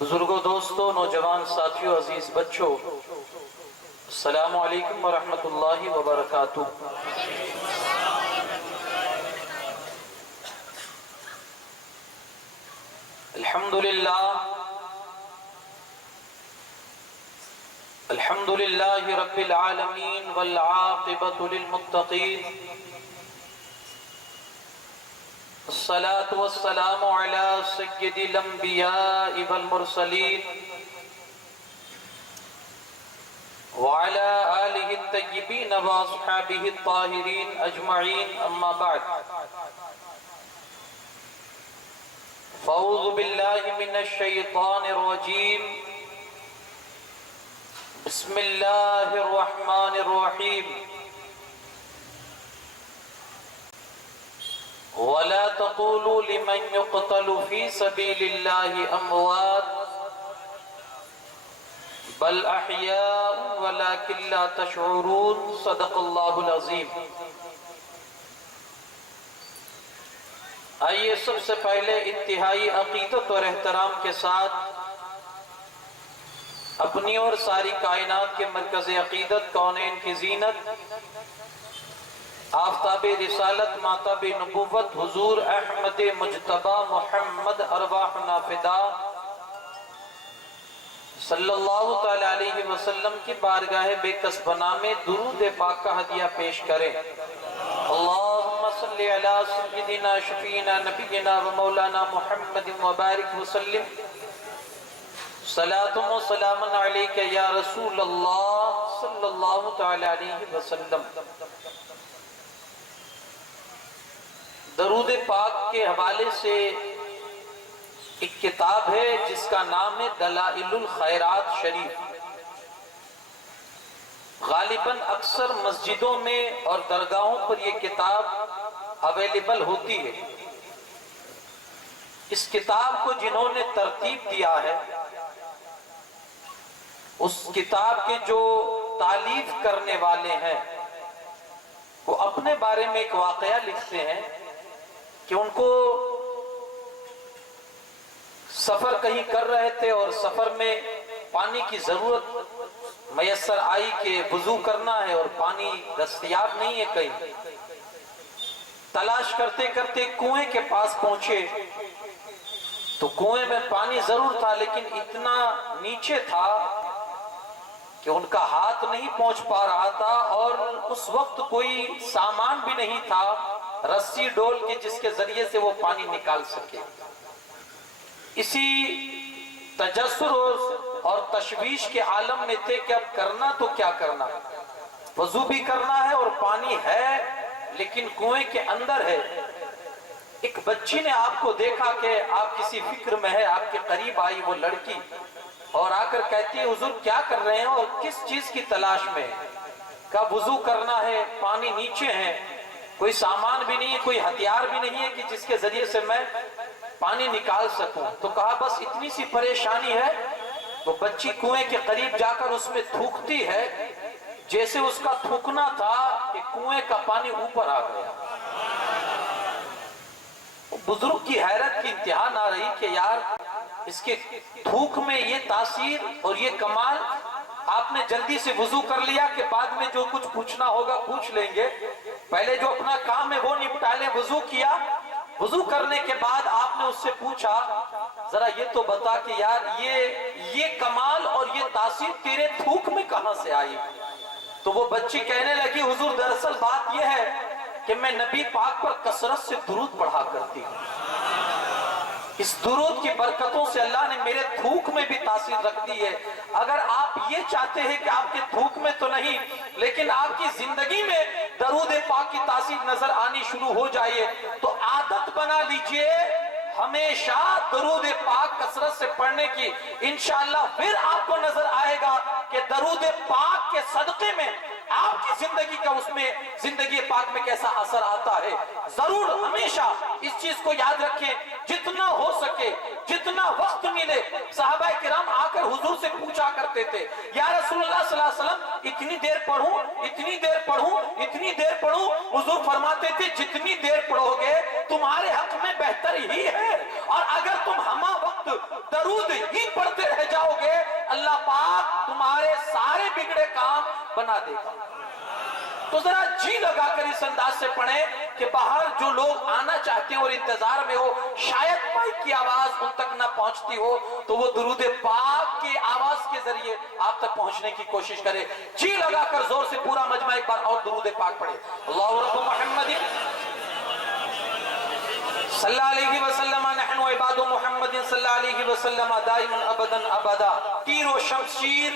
بزرگوں، دوستوں، نوجوان ساتھیوں، عزیز بچوں، السلام علیکم ورحمۃ اللہ وبرکاتہ۔ الحمد للہ رب العالمین والعاقبۃ للمتقین، الصلاة والسلام على سید الانبیاء والمرسلین وعلى آلہ الطیبین واصحابہ الطاہرین اجمعین، اما بعد فاعوذ باللہ من الشیطان الرجیم، بسم اللہ الرحمن الرحیم، وَلَا تَقُولُوا لِمَنْ يُقْتَلُ فِي سَبِيلِ اللَّهِ أَمْوَاتٌ بَلْ أَحْيَاءٌ وَلَكِنْ لَا تَشْعُرُونَ۔ صدق اللہ العظیم۔ آئیے سب سے پہلے انتہائی عقیدت اور احترام کے ساتھ اپنی اور ساری کائنات کے مرکز عقیدت، کونین کی زینت، آفتاب رسالت، ماتاب نبوت، حضور احمد مجتبی محمد ارواحنا فدا صلی اللہ تعالی علیہ وسلم کی بارگاہ بے کس بنا میں درود پاک کا ہدیہ پیش کریں۔ اللہم صلی علی سیدنا شفینا نبینا و مولانا محمد وبارک وسلم، صلاۃ و سلام علیک یا رسول اللہ صلی اللہ تعالی علیہ وسلم۔ درود پاک کے حوالے سے ایک کتاب ہے جس کا نام ہے دلائل الخیرات شریف۔ غالباً اکثر مسجدوں میں اور درگاہوں پر یہ کتاب اویلیبل ہوتی ہے۔ اس کتاب کو جنہوں نے ترتیب دیا ہے، اس کتاب کے جو تالیف کرنے والے ہیں، وہ اپنے بارے میں ایک واقعہ لکھتے ہیں کہ ان کو سفر کہیں کر رہے تھے اور سفر میں پانی کی ضرورت میسر آئی کہ وضو کرنا ہے اور پانی دستیاب نہیں ہے کہیں۔ تلاش کرتے کرتے کنویں کے پاس پہنچے تو کنویں میں پانی ضرور تھا، لیکن اتنا نیچے تھا کہ ان کا ہاتھ نہیں پہنچ پا رہا تھا، اور اس وقت کوئی سامان بھی نہیں تھا رسی ڈول کے جس کے ذریعے سے وہ پانی نکال سکے۔ اسی تجسر اور تشویش کے عالم میں تھے کہ اب کرنا تو کیا کرنا، وضو بھی کرنا ہے اور پانی ہے لیکن کنویں کے اندر ہے۔ ایک بچی نے آپ کو دیکھا کہ آپ کسی فکر میں ہے، آپ کے قریب آئی وہ لڑکی اور آ کر کہتی ہے حضور کیا کر رہے ہیں اور کس چیز کی تلاش میں؟ کہا وضو کرنا ہے، پانی نیچے ہے، کوئی سامان بھی نہیں ہے، کوئی ہتھیار بھی نہیں ہے کہ جس کے ذریعے سے میں پانی نکال سکوں۔ تو کہا بس اتنی سی پریشانی ہے۔ وہ بچی کنویں کے قریب جا کر اس میں تھوکتی ہے، جیسے اس کا تھوکنا تھا کہ کنویں کا پانی اوپر آ گیا۔ بزرگ کی حیرت کی انتہا نہ رہی کہ یار اس کے تھوک میں یہ تاثیر اور یہ کمال۔ آپ نے جلدی سے وضو کر لیا کہ بعد میں جو کچھ پوچھنا ہوگا پوچھ لیں گے، پہلے جو اپنا کام ہے وہ نپٹا لیں۔ وضو کیا، وضو کرنے کے بعد آپ نے اس سے پوچھا ذرا یہ تو بتا کہ یار یہ کمال اور یہ تاثیر تیرے تھوک میں کہاں سے آئی؟ تو وہ بچی کہنے لگی حضور دراصل بات یہ ہے کہ میں نبی پاک پر کثرت سے درود پڑھا کرتی ہوں، اس درود کی برکتوں سے اللہ نے میرے تھوک میں بھی تاثیر رکھ دی ہے۔ اگر آپ یہ چاہتے ہیں کہ آپ کے تھوک میں تو نہیں لیکن آپ کی زندگی میں درود پاک کی تاثیر نظر آنی شروع ہو جائے تو عادت بنا لیجئے ہمیشہ درود پاک کثرت سے پڑھنے کی۔ انشاءاللہ پھر آپ کو نظر آئے گا کہ درود پاک کے صدقے میں آپ کی زندگی کا اس میں زندگی پاک میں کیسا اثر آتا ہے۔ ضرور ہمیشہ اس چیز کو یاد رکھیں، جتنا ہو سکے، جتنا وقت ملے۔ صحابہ کرام آ کر حضور سے پوچھا کرتے تھے یا رسول اللہ صلی اللہ علیہ وسلم اتنی دیر پڑھوں، اتنی دیر پڑھوں، اتنی دیر پڑھوں؟ حضور فرماتے تھے جتنی دیر پڑھو گے تمہارے حق میں بہتر ہی ہے، اور اگر تم ہمہ وقت درود درود ہی پڑھتے رہ جاؤ گے اللہ پاک تمہارے سارے بگڑے کام بنا دے گا. تو ذرا جی لگا کر اس انداز سے پڑھیں کہ باہر جو لوگ آنا چاہتے ہیں اور انتظار میں ہو شاید مائک کی آواز ان تک نہ پہنچتی ہو تو وہ درود پاک کی آواز کے ذریعے آپ تک پہنچنے کی کوشش کرے. جی لگا کر زور سے پورا مجمع ایک بار اور درود پاک پڑھے. اللہ رب محمد صلی اللہ علیہ وسلم نحن عباد محمد صلی اللہ علیہ وسلم دائما ابدا ابدا. تیر و شمشیر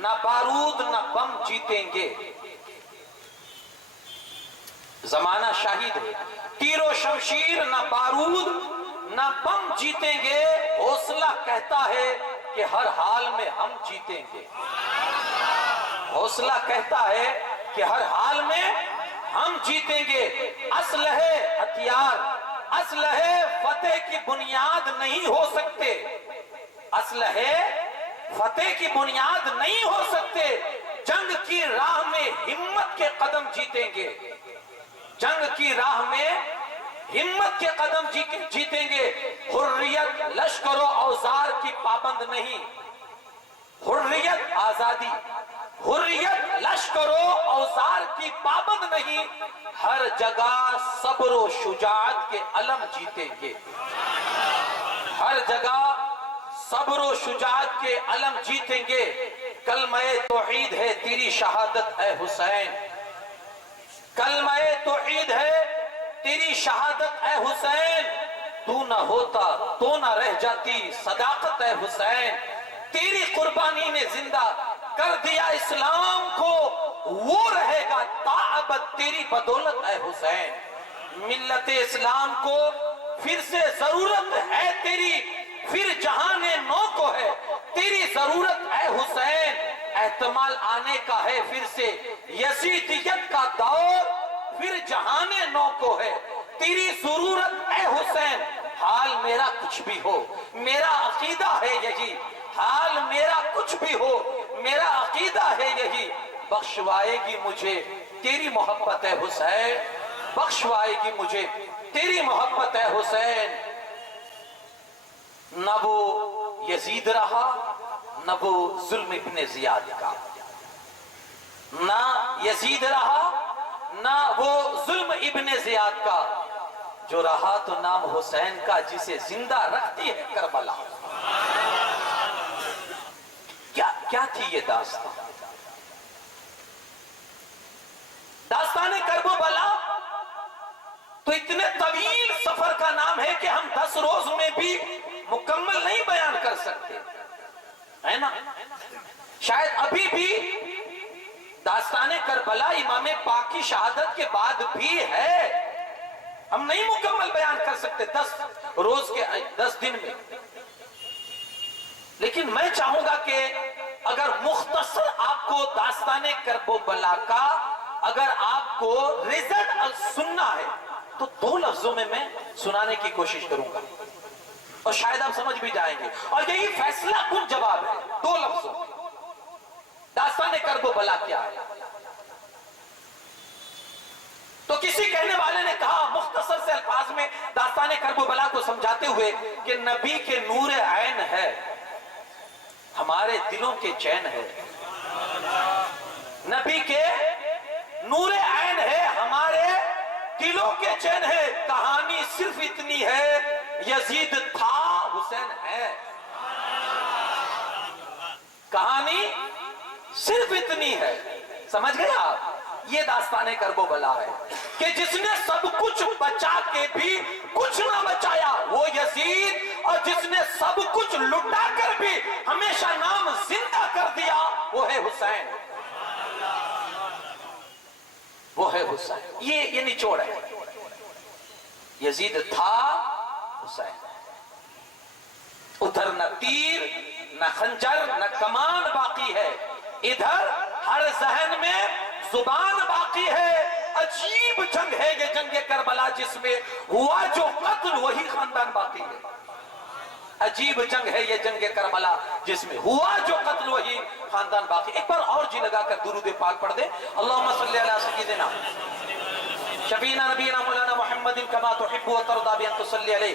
نہ بارود نہ بم جیتیں گے. زمانہ شاہد ہے. تیر و شمشیر نہ بارود نہ بم جیتیں گے. حوصلہ کہتا ہے کہ ہر حال میں ہم جیتیں گے. حوصلہ کہتا ہے کہ ہر حال میں ہم جیتیں گے. اسلحے ہتھیار اسلحے فتح کی بنیاد نہیں ہو سکتے. اسلحے فتح کی بنیاد نہیں ہو سکتے. جنگ کی راہ میں ہمت کے قدم جیتیں گے. جنگ کی راہ میں ہمت کے قدم جیتیں گے. حریت لشکر و اوزار کی پابند نہیں. حریت آزادی حریت لشکر و اوزار کی پابند نہیں. ہر جگہ صبر و شجاعت کے علم جیتیں گے. ہر جگہ صبر و شجاعت کے علم جیتیں گے. کلمہ توحید ہے تیری شہادت اے حسین. کلمہ توحید ہے تیری شہادت اے حسین. تو نہ ہوتا تو نہ رہ جاتی صداقت اے حسین. تیری قربانی نے زندہ کر دیا اسلام کو. وہ رہے گا تا ابد تیری بدولت اے حسین. ملت اسلام کو پھر سے ضرورت ہے تیری. پھر جہان نو کو ہے تیری ضرورت اے حسین. احتمال آنے کا ہے پھر سے یزیدیت کا دور. پھر جہان نو کو ہے تیری ضرورت اے حسین. حال میرا کچھ بھی ہو میرا عقیدہ ہے یہی. حال میرا کچھ بھی ہو میرا عقیدہ ہے یہی. بخشوائے گی مجھے تیری محبت ہے حسین. بخشوائے گی مجھے تیری محبت ہے حسین. نہ وہ یزید رہا نہ وہ ظلم ابن زیاد کا. نہ یزید رہا نہ وہ ظلم ابن زیاد کا. جو رہا تو نام حسین کا جسے زندہ رکھتی ہے کربلا. کیا تھی یہ داستان؟ داستان کرب و بلا تو اتنے طویل سفر کا نام ہے کہ ہم 10 روز میں بھی مکمل نہیں بیان کر سکتے ہے نا. شاید ابھی بھی داستان کربلا امام پاک کی شہادت کے بعد بھی ہے. ہم نہیں مکمل بیان کر سکتے 10 روز کے 10 دن میں. لیکن میں چاہوں گا کہ اگر مختصر آپ کو داستان کرب و بلا کا اگر آپ کو رزلٹ سننا ہے تو 2 لفظوں میں سنانے کی کوشش کروں گا اور شاید آپ سمجھ بھی جائیں گے. اور یہی فیصلہ کن جواب ہے 2 لفظوں. داستان کرب و بلا کیا ہے؟ تو کسی کہنے والے نے کہا مختصر سے الفاظ میں داستان کرب و بلا کو سمجھاتے ہوئے کہ نبی کے نور عین ہے ہمارے دلوں کے چین ہے. نبی کے نور عین ہے ہمارے دلوں کے چین ہے. کہانی صرف اتنی ہے یزید تھا حسین ہے. کہانی صرف اتنی ہے. سمجھ گئے آپ؟ یہ داستان کرب و بلا ہے کہ جس نے سب کچھ بچا کے بھی کچھ نہ بچایا وہ یزید. اور جس نے سب کچھ لٹا کر بھی ہمیشہ نام زندہ کر دیا وہ ہے حسین. وہ ہے حسین. یہ نچوڑ ہے. یزید تھا حسین. ادھر نہ تیر نہ خنجر نہ کمان باقی ہے. ادھر ہر ذہن میں زبان باقی ہے. عجیب جنگ ہے یہ جنگ کربلا جس میں ہوا جو قتل وہی خاندان باقی ہے. عجیب جنگ ہے یہ جنگ کربلا جس میں ہوا جو قتل وہی خاندان باقی. ایک بار اور جی لگا کر درود پاک پڑھ دے. اللہم صلی علی سیدنا شفینا نبینا مولانا محمد کما تحب و ترضى بان تصلی علیہ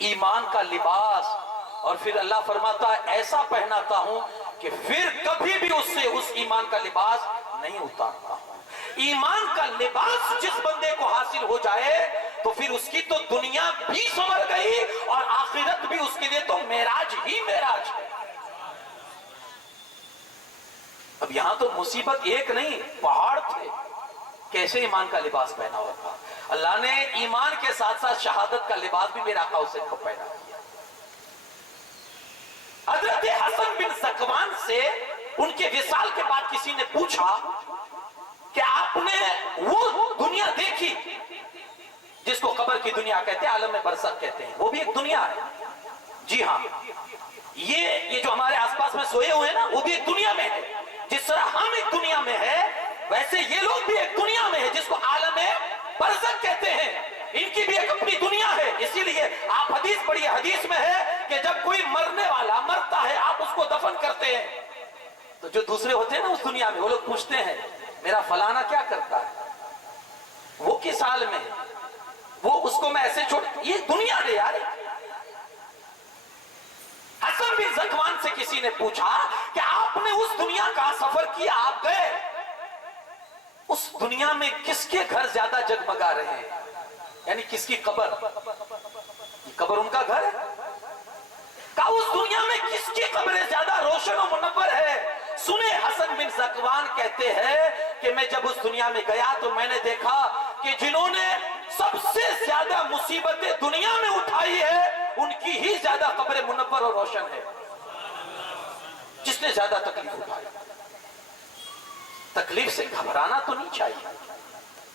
ایمان کا لباس، اور پھر اللہ فرماتا ہے ایسا پہناتا ہوں کہ پھر کبھی بھی اس سے اس ایمان کا لباس نہیں اتارتا ہوں۔ ایمان کا لباس جس بندے کو حاصل ہو جائے تو پھر اس کی تو دنیا بھی سنور گئی اور آخرت بھی اس کے لیے تو معراج ہی معراج ہے۔ اب یہاں تو مصیبت ایک نہیں، پہاڑ تھے، کیسے ایمان کا لباس پہنا ہوگا؟ اللہ نے ایمان کے ساتھ ساتھ شہادت کا لباس بھی میرے آقا حسین کو پہنا کیا۔ حضرت حسن بن ذکوان سے ان کے وصال کے بعد کسی نے پوچھا کہ آپ نے وہ دنیا دیکھی جس کو قبر کی دنیا کہتے ہیں، عالم برزخ کہتے ہیں، وہ بھی ایک دنیا ہے؟ جی ہاں، یہ جو ہمارے آس پاس میں سوئے ہوئے ہیں نا، وہ بھی ایک دنیا میں ہے۔ جس طرح ہم ایک دنیا میں ہے ویسے یہ لوگ بھی ایک دنیا میں ہے جس کو عالم برزخ کہتے ہیں۔ ان کی بھی ایک اپنی دنیا ہے۔ اسی لیے آپ حدیث پڑھیے، حدیث میں ہے کہ جب کوئی مرنے والا مرتا ہے آپ اس کو دفن کرتے ہیں تو جو دوسرے ہوتے ہیں نا اس دنیا میں، وہ لوگ پوچھتے ہیں میرا فلانا کیا کرتا ہے، وہ کس حال میں ہے، وہ اس کو میں ایسے چھوڑ، یہ دنیا ہے یار۔ حسن بن ذکوان سے کسی نے پوچھا کہ آپ نے اس دنیا کا سفر کیا، آپ گئے، اس دنیا میں کس کے گھر زیادہ جگمگا رہے ہیں، یعنی کس کی قبر، یہ قبر ان کا گھر ہے، کہا اس دنیا میں کس کی قبریں زیادہ روشن و منور ہے؟ سنے حسن بن ذکوان کہتے ہیں کہ میں جب اس دنیا میں گیا تو میں نے دیکھا کہ جنہوں نے سب سے زیادہ مصیبتیں دنیا میں اٹھائی ہے ان کی ہی زیادہ قبر منور اور روشن ہے۔ جس نے زیادہ تکلیف اٹھائی، تکلیف سے گھبرانا تو نہیں چاہیے،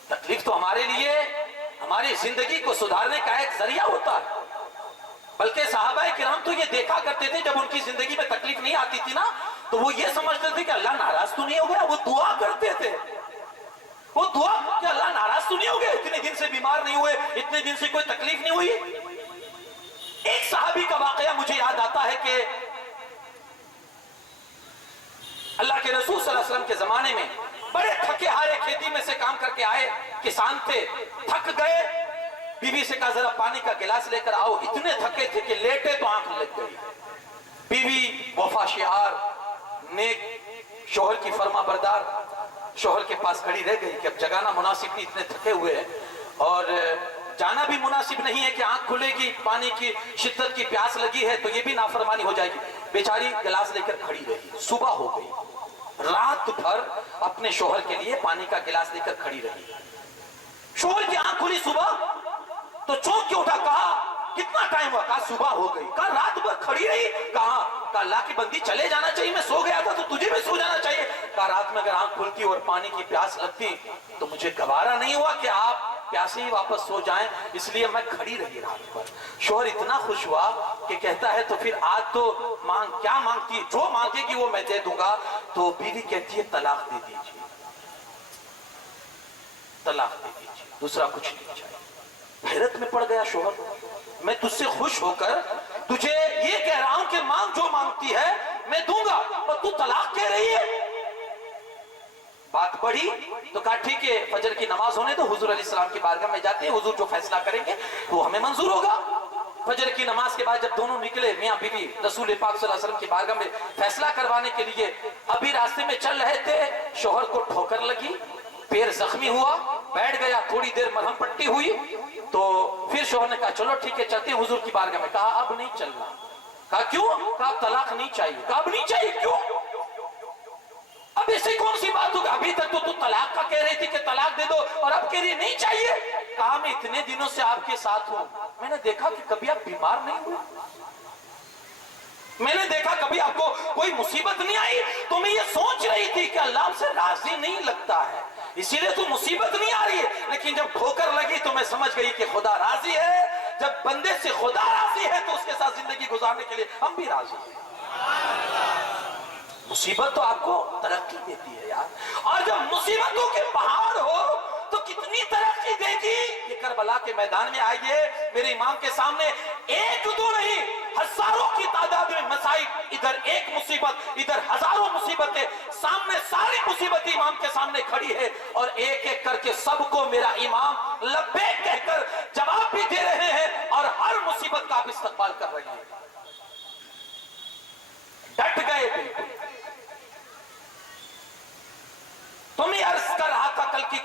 تکلیف تو ہمارے لیے ہماری زندگی کو سدھارنے کا ایک ذریعہ ہوتا ہے۔ بلکہ صحابہ کرام تو یہ دیکھا کرتے تھے جب ان کی زندگی میں تکلیف نہیں آتی تھی نا تو وہ یہ سمجھتے تھے کہ اللہ ناراض تو نہیں ہو گیا، وہ دعا کرتے تھے، وہ دعا کہ اللہ ناراض تو نہیں ہو گیا، اتنے دن سے بیمار نہیں ہوئے، اتنے دن سے کوئی تکلیف نہیں ہوئی۔ ایک صحابی کا واقعہ مجھے یاد آتا ہے کہ اللہ کے رسول صلی اللہ علیہ وسلم کے زمانے میں بڑے تھکے ہارے کھیتی میں سے کام کر کے آئے کسان تھے، تھک گئے، بی بی سے کہا ذرا پانی کا گلاس لے کر آؤ، اتنے تھکے تھے کہ لیٹے تو آنکھ لگ گئی۔ بیوی وفا شعار نیک، شوہر کی فرما بردار، شوہر کے پاس کھڑی رہ گئی کہ اب جگانا مناسب نہیں، اتنے تھکے ہوئے ہیں اور جانا بھی مناسب نہیں ہے کہ آنکھ کھلے گی، پانی کی شدت کی پیاس لگی ہے تو یہ بھی نافرمانی ہو جائے گی۔ بیچاری گلاس لے کر کھڑی رہی، صبح ہو گئی، رات بھر اپنے شوہر کے لیے پانی کا گلاس لے کر کھڑی رہی۔ شوہر کی آنکھ کھلی صبح تو چونک کے اٹھا، کہا کتنا ٹائم ہوا، کہا صبح ہو گئی، کہا رات بھر کھڑی رہی، کہا اللہ کی بندی چلے جانا چاہیے، میں سو گیا تھا تو تجھے بھی سو جانا چاہیے، کہا رات میں اگر آنکھ کھلتی اور پانی کی پیاس لگتی تو مجھے گوارا نہیں ہوا کہ آپ پیاسے ہی واپس سو جائیں، اس لیے میں کھڑی رہی رات بھر۔ شوہر اتنا خوش ہوا کہ کہتا ہے تو پھر آج تو کیا مانگتی ہے، جو مانگے گی وہ میں دے دوں گا۔ تو بیوی کہتی ہے طلاق دے دیجیے، طلاق دے دیجیے، دوسرا کچھ نہیں چاہیے۔ حیرت میں پڑ گیا شوہر، میں تجھ سے خوش ہو کر تجھے یہ کہہ رہا ہوں کہ مانگ جو مانگتی ہے میں دوں گا اور تو طلاق کہہ رہی ہے۔ بات پڑھی تو کہا ٹھیک ہے فجر کی نماز ہونے تو حضور علیہ السلام کی بارگاہ میں جاتے ہیں، حضور جو فیصلہ کریں گے وہ ہمیں منظور ہوگا۔ فجر کی نماز کے بعد جب دونوں نکلے میاں بیوی رسول پاک صلی اللہ علیہ وسلم کی بارگاہ میں فیصلہ کروانے کے لیے، ابھی راستے میں چل رہے تھے، شوہر کو ٹھوکر لگی، پیر زخمی ہوا، بیٹھ گیا، تھوڑی دیر مرہم پٹی ہوئی تو پھر شوہر نے کہا چلو ٹھیک ہے چلتے ہیں حضور کی بارگاہ میں۔ کہا اب نہیں چلنا۔ کہا کیوں؟ کہا طلاق نہیں چاہیے۔ کہا اب نہیں چاہیے کیوں؟ اب ایسی کون سی بات ہوگی، ابھی تک تو طلاق کا کہہ رہی تھی کہ طلاق دے دو اور اب کہہ رہی نہیں چاہیے۔ کہا میں اتنے دنوں سے آپ کے ساتھ ہوں، میں نے دیکھا کہ کبھی آپ بیمار نہیں ہوئے، میں نے دیکھا کبھی آپ کو کوئی مصیبت نہیں آئی، تو میں یہ سوچ رہی تھی کہ اللہ آپ سے راضی نہیں لگتا ہے اسی لیے تو مصیبت نہیں آ رہی ہے، لیکن جب ٹھوکر لگی تو میں سمجھ گئی کہ خدا راضی ہے۔ جب بندے سے خدا راضی ہے تو اس کے ساتھ زندگی گزارنے کے لیے ہم بھی راضی ہیں۔ مصیبت تو آپ کو ترقی دیتی ہے یار، اور جب مصیبتوں کے پہاڑ ہو تو کتنی ترقی دے گی۔ یہ کربلا کے میدان میں آئیے، میرے امام کے سامنے ایک دو نہیں ہزاروں کی تعداد میں مسائب، ادھر ایک مصیبت ادھر ہزاروں مصیبتیں، سامنے ساری مصیبتیں امام کے سامنے کھڑی ہے اور ایک ایک کر کے سب کو میرا امام لبیک کہہ کر جواب بھی دے رہے ہیں اور ہر مصیبت کا آپ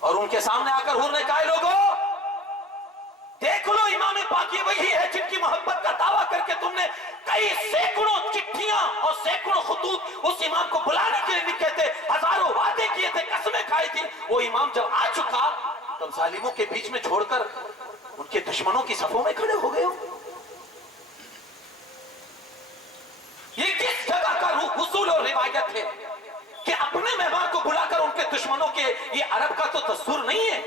اور ان کے سامنے آ کر حور نے کہا لوگوں دیکھ لو امام پاک یہ وہی ہے جن کی محبت کا دعویٰ کر کے تم نے کئی سینکڑوں چٹھیاں اور سینکڑوں خطوط اس امام کو بلانے کے لیے لکھے تھے، ہزاروں وعدے کیے تھے، قسمیں کھائی تھی. وہ امام جب آ چکا تب ظالموں کے بیچ میں چھوڑ کر ان کے دشمنوں کی صفوں میں کھڑے ہو گئے ہو. یہ کس جگہ کا اصول اور روایت ہے کہ اپنے مہمان کو بلا کر ان کے دشمنوں کے، یہ عرب کا تو دستور نہیں ہے،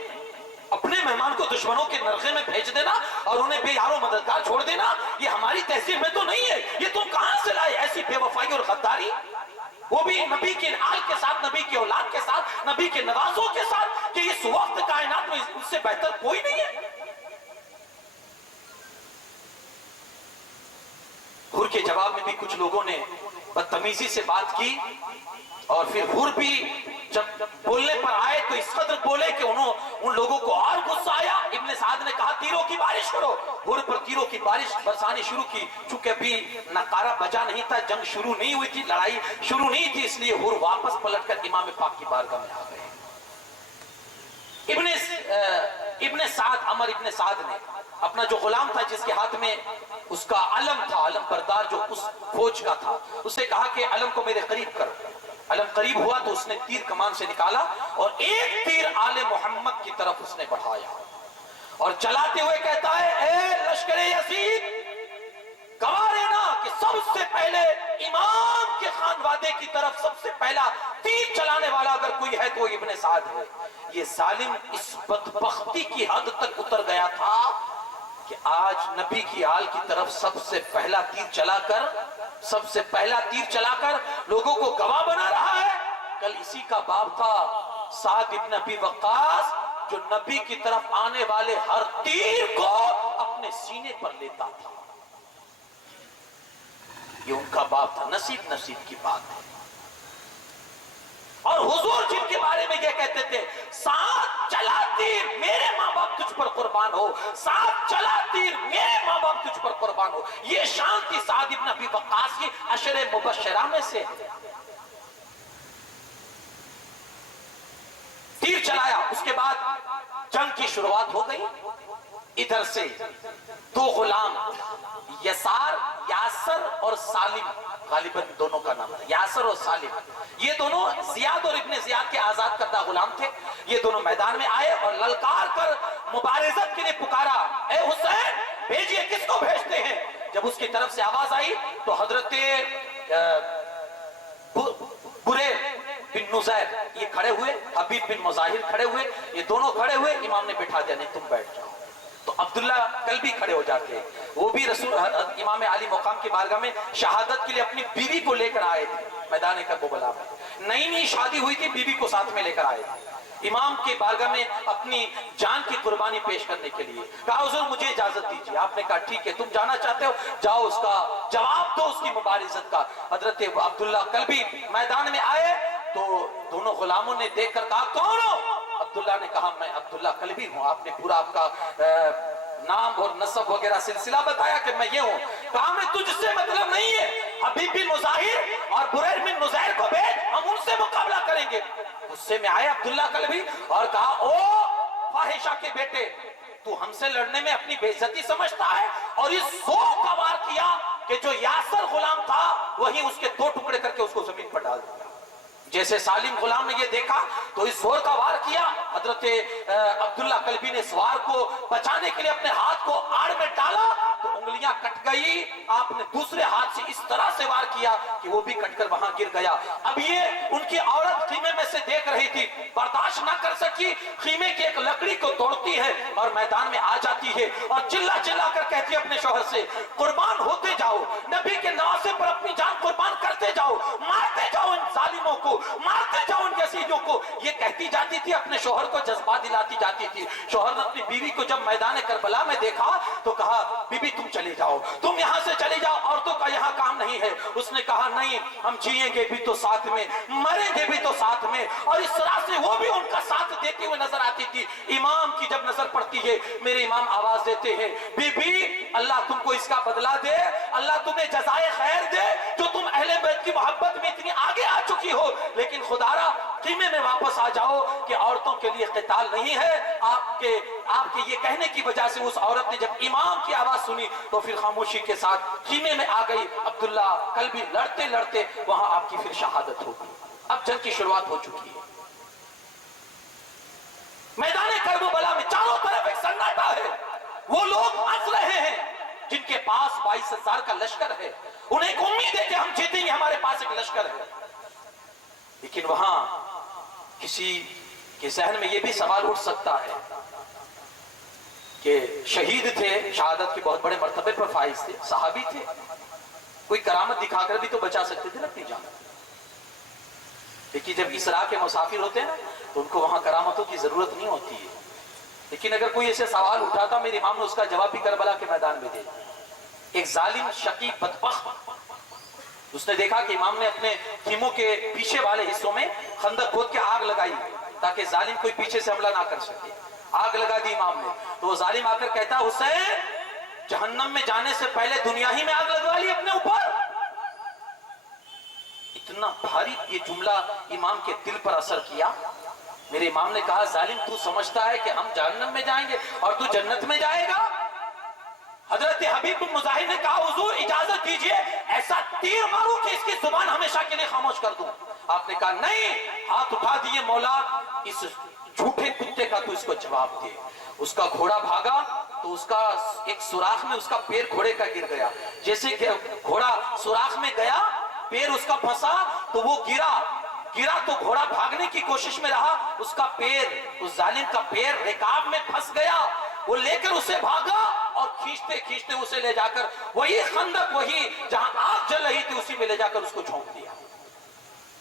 اپنے مہمان کو دشمنوں کے نرغے میں بھیج دینا اور انہیں بے یار و مددگار چھوڑ دینا، یہ ہماری تہذیب میں تو نہیں ہے. یہ تم کہاں سے لائے ایسی بے وفائی اور غداری؟ وہ بھی نبی کے آل کے ساتھ، نبی کی اولاد کے ساتھ، نبی کے نوازوں کے ساتھ، کہ اس وقت کائنات میں اس سے بہتر کوئی نہیں ہے. حور کے جواب میں بھی کچھ لوگوں نے بدتمیزی سے بات کی اور پھر حور بھی جب بولنے پر آئے تو اس قدر بولے کہ ان لوگوں کو اور غصہ آیا. ابن سعد نے کہا تیروں کی بارش کرو. حور پر تیروں کی بارش برسانی شروع کی. چونکہ ابھی نقارہ بجا نہیں تھا، جنگ شروع نہیں ہوئی تھی، لڑائی شروع نہیں تھی، اس لیے حور واپس پلٹ کر امام پاک کی بارگاہ میں آ گئے. ابن سعد، عمر ابن سعد نے اپنا جو غلام تھا جس کے ہاتھ میں اس کا علم تھا، علم بردار جو اس فوج کا تھا، اسے کہا کہ علم کو میرے قریب کرو. علم قریب ہوا تو اس نے تیر کمان سے نکالا اور ایک تیر آل محمد کی طرف اس نے بڑھایا اور چلاتے ہوئے کہتا ہے اے لشکر یزید گواہ رہنا کہ سب سے پہلے امام کے خانوادے کی طرف سب سے پہلا تیر چلانے والا اگر کوئی ہے تو ابن سعد ہے. یہ ظالم اس بدبختی کی حد تک اتر گیا تھا کہ آج نبی کی آل کی طرف سب سے پہلا تیر چلا کر لوگوں کو گواہ بنا رہا ہے. کل اسی کا باب تھا سعد ابن ابی وقاص جو نبی کی طرف آنے والے ہر تیر کو اپنے سینے پر لیتا تھا. یہ ان کا باب تھا. نصیب کی بات ہے. اور حضور جن کے بارے میں یہ کہتے تھے ساتھ چلا تیر میرے ماں باپ تجھ پر قربان ہو، ساتھ چلا تیر میرے ماں باپ تجھ پر قربان ہو. یہ شان تھی سعد ابن ابی وقاص کی عشر مبشرہ میں سے. تیر چلایا، اس کے بعد جنگ کی شروعات ہو گئی. ادھر سے دو غلام یاسر اور سالم، غالباً دونوں کا نام ہے یاسر اور سالم، یہ دونوں زیاد اور ابن زیاد کے آزاد کردہ غلام تھے. یہ دونوں میدان میں آئے اور للکار کر مبارزت کے لیے پکارا اے حسین بھیجئے، کس کو بھیجتے ہیں؟ جب اس کی طرف سے آواز آئی تو حضرت بریر بن نزیر یہ کھڑے ہوئے، حبیب بن مظاہر کھڑے ہوئے، یہ دونوں کھڑے ہوئے. امام نے بٹھا دیا نہیں تم بیٹھ جاؤ. تو عبداللہ کلبی کھڑے ہو جاتے، وہ بھی رسول امام علی مقام کی بارگاہ میں شہادت کے لیے اپنی بیوی کو لے کر آئے تھے. میدان کربلا میں نئی شادی ہوئی تھی، بیوی کو ساتھ میں لے کر آئے تھے امام کے بارگاہ میں اپنی جان کی قربانی پیش کرنے کے لیے. کہا حضور مجھے اجازت دیجیے. آپ نے کہا ٹھیک ہے، تم جانا چاہتے ہو جاؤ، اس کا جواب دو اس کی مبارزت کا. حضرت عبداللہ کلبی میدان میں آئے تو دونوں غلاموں نے دیکھ کر کہا کون ہو؟ عبداللہ نے کہا میں عبداللہ کلبی ہوں. آپ نے پورا آپ کا نام اور نسب وغیرہ سلسلہ بتایا کہ میں یہ ہوں. کہا میں تجھ سے مطلب نہیں ہے، حبیب بن مظاہر اور بریر بن نزیر کو بھیج، ہم ان سے مقابلہ کریں گے. غصے میں آئے عبداللہ کلبی اور کہا او فاحشہ کے بیٹے، تو ہم سے لڑنے میں اپنی بے عزتی سمجھتا ہے؟ اور اس زور کا وار کیا کہ جو یاسر غلام تھا وہی اس کے دو ٹکڑے کر کے اس کو زمین پر ڈال دیا. جیسے سالم غلام نے یہ دیکھا تو اس زور کا وار کیا. حضرت عبداللہ کلبی نے اس وار کو بچانے کے لیے اپنے ہاتھ کو آڑ میں ڈالا تو انگلیاں کٹ گئی. آپ نے دوسرے ہاتھ سے اس طرح سے وار کیا کہ وہ بھی کٹ کر وہاں گر گیا. اب یہ ان کی عورت خیمے میں سے دیکھ رہی تھی، برداشت نہ کر سکی، خیمے کی ایک لکڑی کو توڑتی ہے اور میدان میں آ جاتی ہے اور چلا کر کہتی ہے اپنے شوہر سے قربان ہوتے جاؤ، نبی کے نواسے پر اپنی جان قربان کرتے جاؤ، مارتے جاؤ ان ظالموں کو، مارتے جاؤ ان یزیدوں کو. یہ کہتی جاتی تھی، اپنے شوہر کو جذبات دلاتی جاتی تھی. شوہر نے اپنی بیوی کو جب میدان کربلا میں دیکھا تو کہا بی بی تم چلی جاؤ، تم یہاں سے چلی جاؤ، عورتوں کا یہاں کام نہیں ہے. اس نے کہا نہیں، ہم جیئیں گے بھی تو ساتھ میں، مریں گے بھی تو ساتھ میں. اور اس طرح سے وہ بھی ان کا ساتھ دیتی ہوئے نظر آتی تھی. امام کی جب نظر پڑتی ہے میرے امام آواز دیتے ہیں بی بی اللہ تم کو اس کا بدلہ دے، اللہ تمہیں جزائے خیر دے جو تم اہل بیت کی محبت میں اتنی آگے آ چکی ہو. لیکن خدا را خیمے میں واپس آ جاؤ کہ عورتوں کے لیے قتال نہیں ہے. آپ کے یہ کہنے کی وجہ سے اس عورت نے جب امام کی آواز سنی تو پھر خاموشی کے ساتھ خیمے میں آ گئی. عبداللہ کلبی لڑتے لڑتے وہاں آپ کی پھر شہادت ہو گئی. اب جنگ کی شروعات ہو چکی ہے. میدان کربلا میں چاروں طرف ایک سناٹا ہے. وہ لوگ ہنس رہے ہیں جن کے پاس 22,000 کا لشکر ہے. انہیں ایک امید ہے کہ ہم جیتیں گے, ہمارے پاس ایک لشکر ہے. لیکن وہاں کسی کے ذہن میں یہ بھی سوال اٹھ سکتا ہے کہ شہید تھے, شہادت کے بہت بڑے مرتبے پر فائز تھے, صحابی تھے, کوئی کرامت دکھا کر بھی تو بچا سکتے تھے نا اپنی جان. لیکن جب اسراء کے مسافر ہوتے ہیں نا تو ان کو وہاں کرامتوں کی ضرورت نہیں ہوتی ہے. لیکن اگر کوئی ایسے سوال اٹھاتا, میرے امام نے اس کا جواب بھی کربلا کے میدان میں دے دیا. ایک ظالم شقی بدبخت, اس نے دیکھا کہ امام نے اپنے خیموں کے پیچھے والے حصوں میں خندق کھود کے آگ لگائی تاکہ ظالم کوئی پیچھے سے حملہ نہ کر سکے. آگ لگا دی امام نے تو وہ ظالم آ کر کہتا, حسین جہنم میں جانے سے پہلے دنیا ہی میں آگ لگوا لی اپنے اوپر. اتنا بھاری یہ جملہ امام کے دل پر اثر کیا. میرے امام نے کہا, ظالم تو سمجھتا ہے کہ ہم جہنم میں جائیں گے اور تو جنت میں جائے گا؟ حضرت حبیب بن مظاہر نے کہا, حضور اجازت دیجئے ایسا تیر ماروں کہ اس کی زبان ہمیشہ کے لیے خاموش کر دوں. آپ نے کہا نہیں, ہاتھ اٹھا دیے, مولا اس جھوٹے کتے کا تو اس کو جواب دے. اس کا گھوڑا بھاگا تو اس کا ایک سوراخ میں اس کا پیر گھوڑے کا گر گیا. جیسے کہ گھوڑا سوراخ میں گیا, پیر اس کا پھنسا تو وہ گرا تو گھوڑا بھاگنے کی کوشش میں رہا, اس کا پیر, اس ظالم کا پیر رکاب میں پھنس گیا. وہ لے کر اسے بھاگا اور کھینچتے کھینچتے اسے لے جا کر وہی خندق, وہی جہاں آگ جل رہی تھی, اسی میں لے جا کر اس کو جھونک دیا.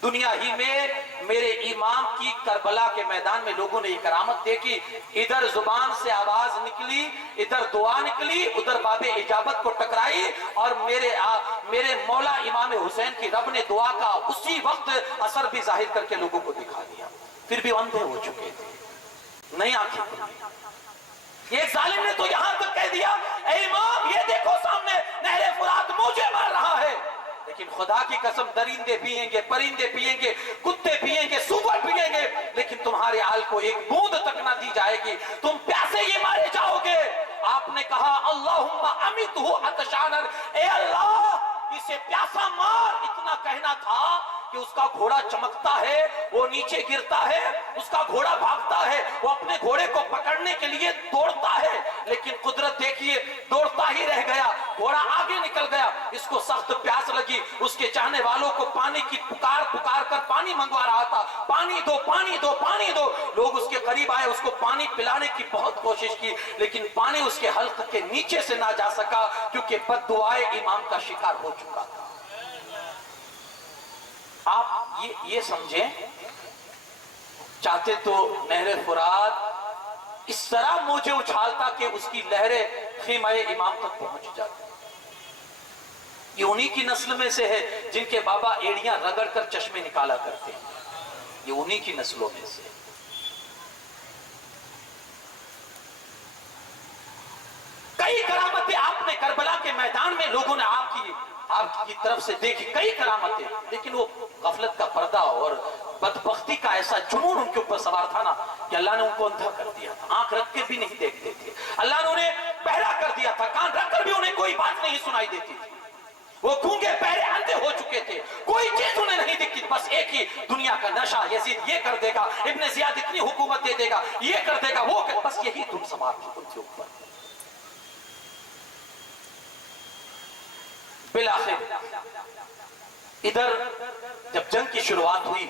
دنیا ہی میں میرے امام کی کربلا کے میدان میں لوگوں نے یہ کرامت دیکھی. ادھر زبان سے آواز نکلی, ادھر دعا نکلی, ادھر باب اجابت کو ٹکرائی, اور میرے مولا امام حسین کی رب نے دعا کا اسی وقت اثر بھی ظاہر کر کے لوگوں کو دکھا دیا. پھر بھی اندھے ہو چکے تھے, نہیں آنکھیں کھلی. ایک ظالم نے تو یہاں تک کہہ دیا, اے امام یہ دیکھو سامنے نہر فرات مجھے مار رہا ہے, لیکن خدا کی قسم درندے پیئیں گے, پرندے پیئیں گے, کتے پیئیں گے, سور پیئیں گے, لیکن تمہارے آل کو ایک بوند تک نہ دی جائے گی, تم پیاسے یہ مارے جاؤ گے. آپ نے کہا, اللہم امیتہ عطشانا, اے اللہ اسے پیاسا مار. اتنا کہنا تھا کہ اس کا گھوڑا چمکتا ہے, وہ نیچے گرتا ہے, اس کا گھوڑا بھاگتا ہے, وہ اپنے گھوڑے کو پکڑنے کے لیے دوڑتا ہے, لیکن قدرت دیکھیے دوڑتا ہی رہ گیا, گھوڑا آگے نکل گیا. اس کو سخت پیاس لگی, اس کے چاہنے والوں کو پانی کی پکار کر پانی منگوا رہا تھا, پانی دو پانی دو پانی دو. لوگ اس کے قریب آئے, اس کو پانی پلانے کی بہت کوشش کی, لیکن پانی اس کے حلق کے نیچے سے نہ جا سکا کیونکہ بد دعائے امام کا شکار ہو چکا تھا. آپ یہ سمجھیں, چاہتے تو نہر فرات اس طرح موجے اچھالتا کہ اس کی لہریں خیمہ امام تک پہنچ جاتی. یہ انہی کی نسل میں سے ہے جن کے بابا ایڑیاں رگڑ کر چشمے نکالا کرتے ہیں, یہ انہی کی نسلوں میں سے. کئی کرامتیں آپ نے کربلا کے میدان میں لوگوں نے آپ کی طرف سے دیکھی, کئی کرامتیں, لیکن وہ غفلت کا پردہ اور بدبختی کا ایسا جنون ان کے اوپر سوار تھا نا کہ اللہ نے ان کو اندھا کر دیا تھا. آنکھ رکھ کے بھی نہیں دیکھتے تھے, اللہ نے انہیں بہرا کر دیا تھا, کان رکھ کر بھی انہیں کوئی بات نہیں سنائی دیتی تھی. وہ گونگے بہرے اندھے ہو چکے تھے, کوئی چیز انہیں نہیں دکھتی, بس ایک ہی دنیا کا نشہ, یزید یہ کر دے گا, ابن زیاد اتنی حکومت دے دے گا, یہ کر دے گا, وہ بس یہی دھن سوار تھی ان کے اوپر. بالآخر ادھر جب جنگ کی شروعات ہوئی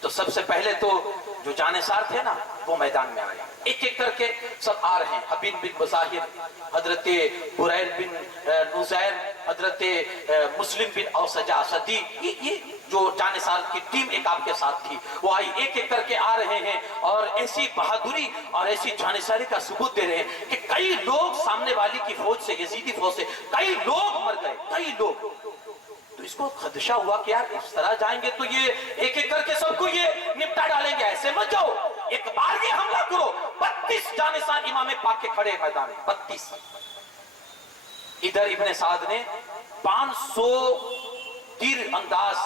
تو سب سے پہلے تو جو جانثار تھے نا وہ میدان میں آئے, ایک ایک کر کے سب آ رہے ہیں. حبیب بن مظاہر, حضرت بریل بن نزیر, حضرت مسلم بن اوسجا صدی, یہ جو جانثار کی ٹیم ایک آپ کے ساتھ تھی وہ آئی, ایک ایک کر کے آ رہے ہیں اور ایسی بہادری اور ایسی جانثاری کا ثبوت دے رہے ہیں کہ کئی لوگ سامنے والی کی فوج سے, یزیدی فوج سے کئی لوگ مر گئے, کئی لوگ. تو اس کو خدشہ ہوا کہ یار اس طرح جائیں گے تو یہ ایک ایک کر کے سب کو یہ نپٹا ڈالیں گے, ایسے مت جاؤ, ایک بار یہ حملہ کرو. 32 جانثار امام پاک کے کھڑے میدان میں, 32. ادھر ابن سعد نے 500 تیر انداز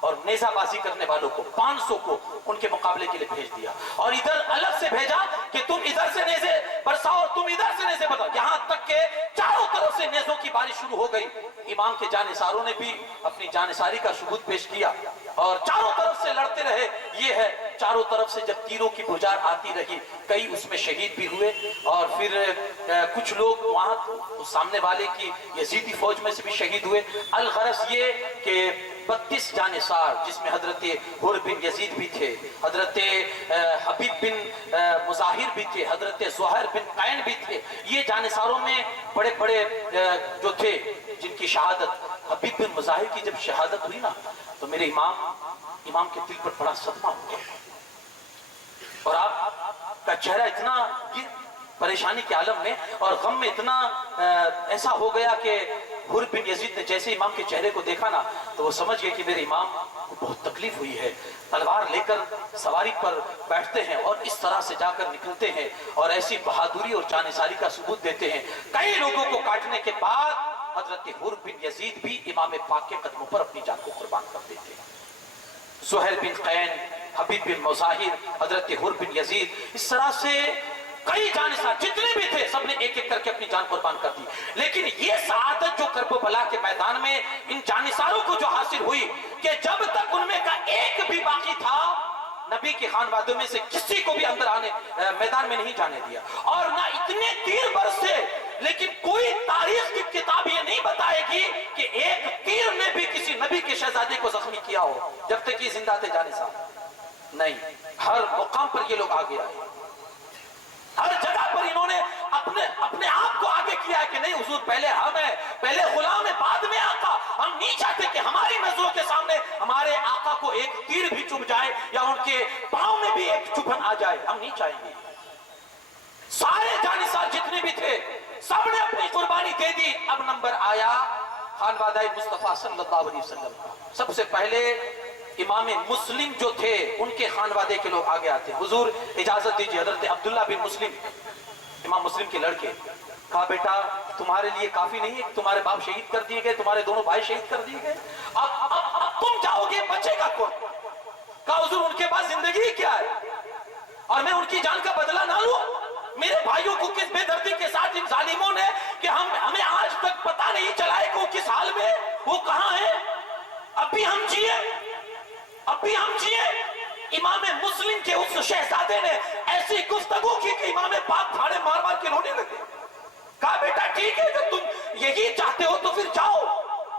اور نیزہ کرنے والوں کو 500 کو ان کے مقابلے کے لیے بھیج دیا، اور ادھر الگ سے بھیجا کہ تم ادھر سے نیزے برساؤ اور تم ادھر سے نیزے برساؤ، یہاں تک کہ چاروں طرف سے نیزوں کی بارش شروع ہو گئی۔ امام کے جانثاروں نے بھی اپنی جانثاری کا ثبوت پیش کیا اور چاروں طرف سے لڑتے رہے۔ یہ ہے چاروں طرف سے جب تیروں کی بھجار آتی رہی، کئی اس میں شہید بھی ہوئے، اور پھر کچھ لوگ وہاں سامنے والے کی یزیدی فوج میں سے بھی شہید ہوئے۔ الغرض یہ کہ 32 جانثار، جس میں حضرت حر بن یزید بھی تھے، حضرت حبیب بن مظاہر بھی تھے، حضرت زہر بن قین بھی تھے، یہ جانثاروں میں بڑے بڑے جو تھے جن کی شہادت، حبیب بن مظاہر کی جب شہادت ہوئی نا تو میرے امام کے دل پر بڑا صدمہ ہو گیا، اور آپ کا چہرہ اتنا پریشانی کے عالم میں اور غم میں اتنا ایسا ہو گیا کہ حر بن یزید نے جیسے امام کے چہرے کو دیکھا نا تو وہ سمجھ گئے کہ میرے امام کو بہت تکلیف ہوئی ہے، تلوار لے کر سواری پر بیٹھتے ہیں اور اس طرح سے جا کر نکلتے ہیں اور ایسی بہادری اور جانثاری کا ثبوت دیتے ہیں۔ کئی لوگوں کو کاٹنے کے بعد حضرت حر بن یزید بھی امام پاک کے قدموں پر اپنی جان کو قربان کر دیتے ہیں۔ زہر بن قین، حبیب بن مظاہر، حضرت حر بن یزید، اس طرح سے کئی جانثار جتنے بھی تھے سب نے ایک ایک کر کے اپنی جان قربان کر دی۔ لیکن یہ سعادت جو کرب و بلا کے میدان میں ان جانثاروں کو جو حاصل ہوئی کہ جب تک ان میں کا ایک بھی باقی تھا، نبی کے خانوادوں میں سے کسی کو بھی اندر آنے میدان میں نہیں جانے دیا، اور نہ اتنے تیر برسے، لیکن کوئی تاریخ کی کتاب یہ نہیں بتائے گی کہ ایک تیر نے بھی کسی نبی کے شہزادے کو زخمی کیا ہو جب تک یہ زندہ تھے جانثار۔ نہیں، ہر مقام پر یہ لوگ آگے آئے، ہر جگہ پر انہوں نے اپنے آپ کو آگے کیا ہے کہ نہیں حضور پہلے ہم ہیں، پہلے غلام ہیں، بعد میں آقا۔ ہم نہیں چاہتے کہ ہماری نظروں کے سامنے ہمارے آقا کو ایک تیر بھی چبھ جائے یا ان کے پاؤں میں بھی ایک چبھن آ جائے، ہم نہیں چاہیں گے۔ سارے جانثار جتنے بھی تھے سب نے اپنی قربانی دے دی۔ اب نمبر آیا خانوادہ مصطفیٰ صلی اللہ علیہ وسلم کا۔ سب سے پہلے امام مسلم جو تھے ان کے خانوادے کے لوگ آگے آتے ہیں۔ حضور اجازت دیجیے، حضرت عبداللہ بن مسلم، امام مسلم کے لڑکے، کہا بیٹا تمہارے لیے کافی نہیں ہے کہ تمہارے باپ شہید کر دیے گئے، تمہارے دونوں بھائی شہید کر دیے گئے، اب تم جاؤ گے، بچے گا کون؟ کہا حضور ان کے پاس زندگی کیا ہے اور میں ان کی جان کا بدلہ نہ لوں؟ میرے بھائیوں کو کس بے دردی کے ساتھ ان ظالموں نے کہ ہمیں آج تک پتہ نہیں چلا ہے کہ وہ کس حال میں، وہ کہاں ہے، اب بھی ہم جیے، اب بھی ہم جیے۔ امام مسلم کے اس شہزادے نے ایسی گفتگو کی کہ امام پاک تھاڑے مار مار کے رونے لگے۔ کہا بیٹا ٹھیک ہے کہ تم یہی چاہتے ہو تو پھر جاؤ۔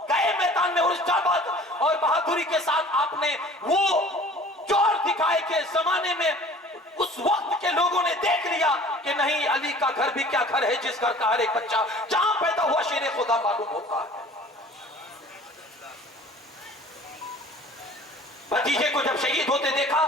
گئے میدان میں اور اس جابات اور بہادری کے ساتھ آپ نے وہ جوہر دکھائے کہ زمانے میں اس وقت کے لوگوں نے دیکھ لیا کہ نہیں، علی کا گھر بھی کیا گھر ہے جس گھر کا ہر ایک بچہ جہاں پیدا ہوا شیر خدا معلوم ہوتا ہے۔ بھتیجے کو جب شہید ہوتے دیکھا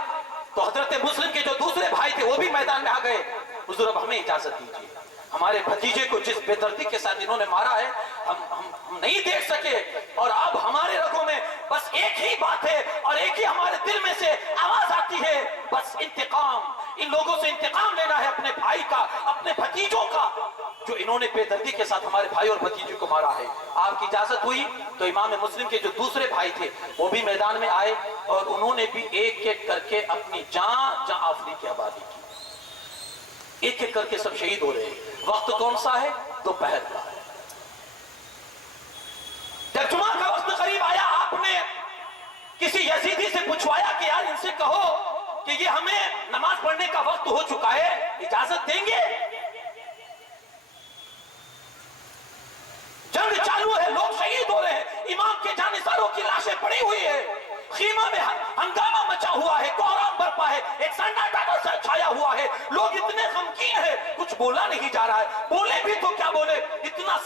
تو حضرت مسلم کے جو دوسرے بھائی تھے وہ بھی میدان میں آ گئے۔ حضور اب ہمیں اجازت دیجیے، ہمارے بھتیجے کو جس بے دردی کے ساتھ انہوں نے مارا ہے ہم نہیں دیکھ سکے، اور اب ہمارے رگوں میں بس ایک ہی بات ہے اور ایک ہی ہمارے دل میں سے آواز آتی ہے، بس انتقام۔ ان لوگوں سے انتقام لینا ہے اپنے بھائی کا، اپنے بھتیجوں کا، جو انہوں نے بے دردی کے ساتھ ہمارے بھائی اور بھتیجے کو مارا ہے۔ آپ کی اجازت ہوئی تو امام مسلم کے جو دوسرے بھائی تھے وہ بھی میدان میں آئے اور انہوں نے بھی ایک ایک کر کے اپنی جان آفری کی آبادی کی۔ ایک ایک کر کے سب شہید ہو رہے ہیں۔ وقت کون سا ہے؟ دوپہر کا ہے۔ جب جمعہ کا وقت قریب آیا آپ نے کسی یزیدی سے پوچھوایا کہ یار ان سے کہو کہ یہ ہمیں نماز پڑھنے کا وقت ہو چکا ہے، اجازت دیں گے؟ جنگ چالو ہے، لوگ شہید ہو رہے ہیں، امام کے جانثاروں کی لاشیں پڑی ہوئی ہے، خیمہ میں ہنگامہ مچا ہوا ہے، کوہرام برپا ہے، ایک سناٹا چھایا ہوا ہے، لوگ اتنے غمگین ہیں، کچھ بولا نہیں جا رہا ہے، بولے بھی تو کیا بولے، اتنا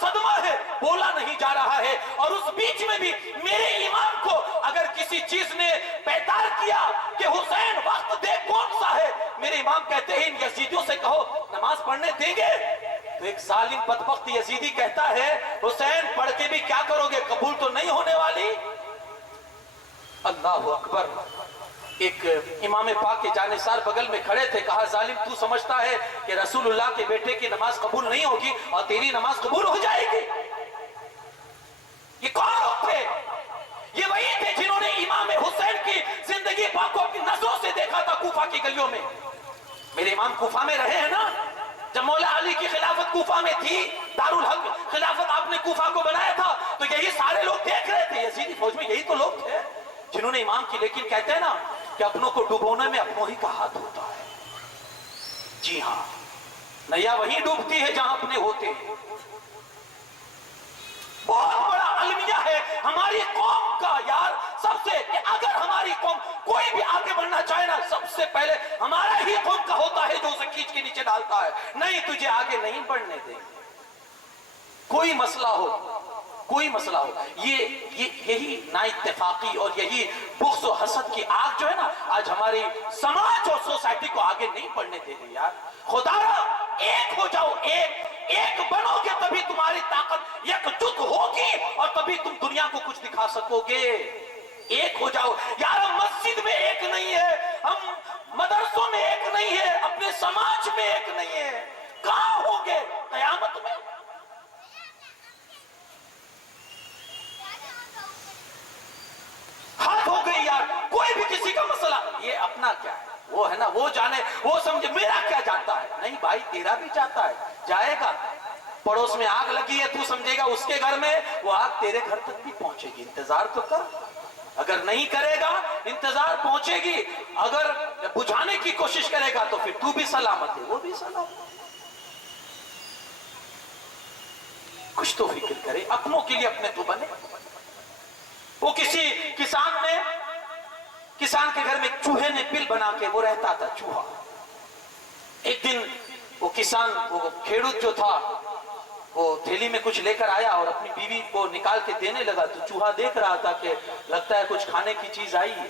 صدمہ ہے، بولا نہیں جا رہا ہے۔ اور اس بیچ میں بھی میرے امام کو اگر کسی چیز نے بیدار کیا کہ حسین وقت دے کون سا ہے، میرے امام کہتے ہیں ان یزیدیوں سے کہو نماز پڑھنے دیں گے؟ تو ایک ظالم بدبخت یزیدی کہتا ہے حسین پڑھ کے بھی کیا کرو گے، قبول تو نہیں ہونے والی۔ اللہ اکبر۔ ایک امام پاک کے جانثار بغل میں کھڑے تھے، کہا ظالم تو سمجھتا ہے کہ رسول اللہ کے بیٹے کی نماز قبول نہیں ہوگی اور تیری نماز قبول ہو جائے گی؟ یہ کون لوگ تھے؟ یہ وہی تھے کوفہ کی گلیوں میں. میرے امام کوفہ میں رہے ہیں نا. جب مولا علی کی خلافت کوفہ میں تھی, دارالحق خلافت آپ نے کوفہ کو بنایا تھا, تو یہی سارے لوگ دیکھ رہے تھے. یزیدی فوج میں یہی تو لوگ تھے جنہوں نے امام کی. لیکن کہتے ہیں نا کہ اپنوں کو ڈبونے میں اپنوں ہی کا ہاتھ ہوتا ہے. جی ہاں, نیا وہیں ڈوبتی ہے جہاں اپنے ہوتے ہیں. بہت بڑا المیہ ہے ہماری قوم کا یار. سب سے کہ اگر ہماری قوم کوئی بھی آگے بڑھنا چاہے نا, سب سے پہلے ہمارا ہی قوم کا ہوتا ہے جو اسے کھینچ کے نیچے ڈالتا ہے. نہیں, تجھے آگے نہیں بڑھنے دیں. کوئی مسئلہ ہو, یہی نا اتفاقی اور یہی بغض و حسد کی آگ جو ہے نا, آج ہماری سماج اور سوسائٹی کو آگے نہیں بڑھنے دے رہی یار. خدا ایک ہو جاؤ, ایک بنو گے تبھی تمہاری طاقت یکجہت ہوگی اور تبھی تم دنیا کو کچھ دکھا سکو گے. ایک ہو جاؤ یار. ہم مسجد میں ایک نہیں ہے, ہم مدرسوں میں ایک نہیں ہے, اپنے سماج میں ایک نہیں ہے. کہاں ہوں گے قیامت میں؟ حد ہو گئی یار. کوئی بھی کسی کا مسئلہ, یہ اپنا کیا ہے, وہ ہے نا, وہ جانے, وہ سمجھے میرا کیا جاتا ہے. نہیں بھائی, تیرا بھی جاتا ہے, جائے گا. پڑوس میں آگ لگی ہے, تو سمجھے گا اس کے گھر میں, وہ آگ تیرے گھر تک بھی پہنچے گی. انتظار تو کر. اگر نہیں کرے گا انتظار پہنچے گی. اگر بجھانے کی کوشش کرے گا تو پھر تو بھی سلامت ہے, وہ بھی سلامت. کچھ تو فکر کرے, اپنوں کے لیے اپنے تو بنے. وہ کسی کسان کے گھر میں چوہے نے بل بنا کے وہ رہتا تھا, چوہا. ایک دن وہ کسان, وہ کھیڑوت جو تھا, وہ تھیلی میں کچھ لے کر آیا اور اپنی بیوی کو نکال کے دینے لگا. تو چوہا دیکھ رہا تھا کہ لگتا ہے کچھ کھانے کی چیز آئی ہے.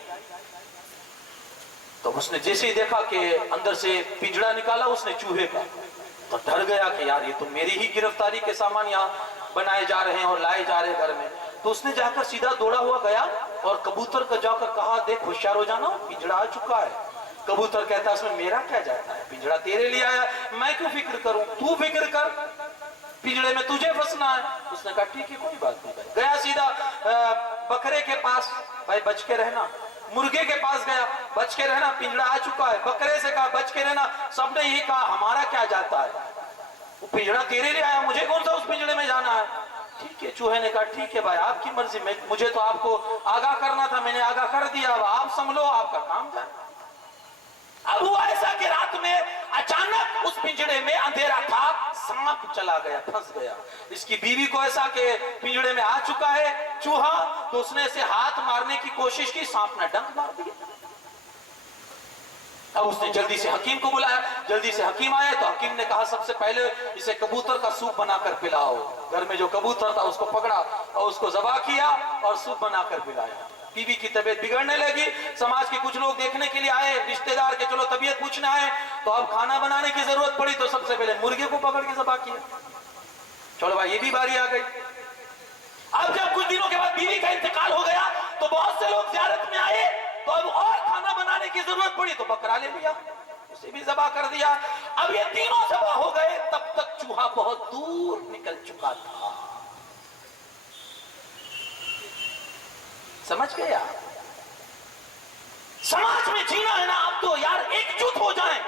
تو اس نے جیسے ہی دیکھا کہ اندر سے پنجڑا نکالا اس نے چوہے کا, تو ڈر گیا کہ یار یہ تو میری ہی گرفتاری کے سامان یہاں بنائے جا رہے ہیں اور لائے جا رہے ہیں گھر میں. تو اس نے جا کر سیدھا دوڑا ہوا گیا اور کبوتر کا جا کر کہا, دیکھ ہوشیار ہو جانا, پنجڑا آ چکا ہے. کبوتر کہتا ہے اس میں میرا کیا جاتا ہے, پنجڑا تیرے لیے آیا, میں کیوں فکر کروں, تو فکر کر, پنجڑے میں تجھے پھنسنا ہے. اس نے کہا ٹھیک ہے کوئی بات نہیں. گیا سیدھا بکرے کے پاس, بھائی بچ کے رہنا. مرغے کے پاس گیا, بچ کے رہنا, پنجڑا آ چکا ہے. بکرے سے کہا بچ کے رہنا. سب نے یہی کہا ہمارا کیا جاتا ہے, وہ پنجڑا تیرے لیے آیا, مجھے کون سا اس پنجڑے میں جانا ہے. ٹھیک ہے, چوہے نے کہا ٹھیک ہے بھائی آپ کی مرضی, مجھے تو آپ کو آگاہ کرنا تھا, میں نے آگاہ کر دیا, اب آپ سنبھلو, آپ کا کام جائے. اب ہوا ایسا کہ رات میں اچانک اس پنجڑے میں اندھیرا تھا, سانپ چلا گیا, پھنس گیا. اس کی بیوی کو ایسا کہ پنجڑے میں آ چکا ہے چوہا, تو اس نے اسے ہاتھ مارنے کی کوشش کی, سانپ نے ڈنک مار دیا. اب اس نے جلدی سے حکیم کو بلایا, جلدی سے حکیم آئے. تو حکیم نے کہا سب سے پہلے اسے کبوتر کا سوپ بنا کر پلاؤ. گھر میں جو کبوتر تھا اس کو پکڑا اور اس کو ذبح کیا اور سوپ بنا کر پلایا. بیوی کی طبیعت بگڑنے لگی. سماج کے کچھ لوگ دیکھنے کے لیے آئے, رشتہ دار کے چلو طبیعت پوچھنے آئے. تو اب کھانا بنانے کی ضرورت پڑی تو سب سے پہلے مرغے کو پکڑ کے ذبح کیا. چلو بھائی یہ بھی باری آ گئی. اب جب کچھ دنوں کے بعد بیوی کا انتقال ہو گیا تو بہت سے لوگ زیارت میں آئے, تو اب اور کھانا بنانے کی ضرورت پڑی تو بکرا لے لیا, اسے بھی ذبح کر دیا. اب یہ تینوں ذبح ہو گئے, تب تک چوہا بہت دور نکل چکا تھا. سمجھ گئے آپ؟ سماج میں جینا ہے نا, اب تو یار ایک جٹ ہو جائیں.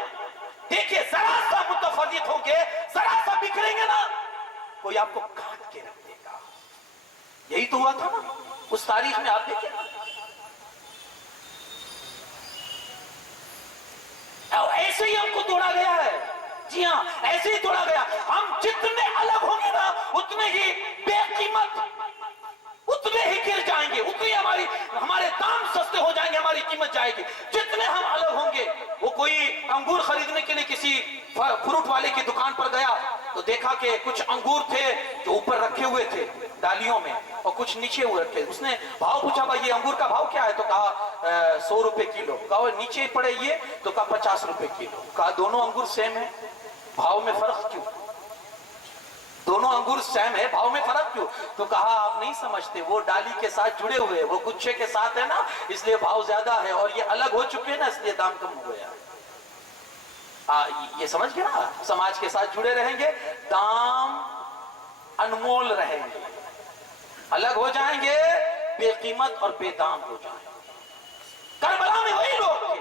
دیکھیے ذرا سا متفرق ہوں گے, ذرا سا بکھریں گے نا, کوئی آپ کو کاٹ کے رکھ دے گا. یہی تو ہوا تھا نا اس تاریخ میں, آپ دیکھیں ایسے ہی ہم کو توڑا گیا ہے. جی ہاں ایسے ہی توڑا گیا. ہم جتنے الگ ہوں گے نا اتنے ہی بے قیمت, اتنے ہی گر جائیں گے, اتنے ہمارے دام سستے ہو جائیں گے, ہماری قیمت جائے گی. جتنے ہم الگ ہوں گے. وہ کوئی انگور خریدنے کے لیے کسی فروٹ والے کی دکان پر گیا تو دیکھا کہ کچھ انگور تھے جو اوپر رکھے ہوئے تھے ڈالیوں میں اور کچھ نیچے ہوئے رکھے. اس نے بھاؤ پوچھا بھائی یہ انگور کا بھاؤ کیا ہے, تو کہا 100 روپے کلو. کہا نیچے پڑے یہ, تو کہا 50 روپے کلو. کہا دونوں انگور سیم ہے, بھاؤ میں فرق کیوں؟ دونوں انگور سیم ہے, بھاؤ میں فرق کیوں؟ تو کہا آپ نہیں سمجھتے, وہ ڈالی کے ساتھ جڑے ہوئے, وہ گچھے کے ساتھ ہے نا, اس لیے بھاؤ زیادہ ہے, اور یہ الگ ہو چکے نا اس لیے دام کم ہو گیا. یہ سمجھ گیا نا, سماج کے ساتھ جڑے رہیں گے دام انمول رہیں گے, الگ ہو جائیں گے بے بے قیمت اور بے دام ہو جائیں. کربلا میں وہی لوگ تھے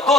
2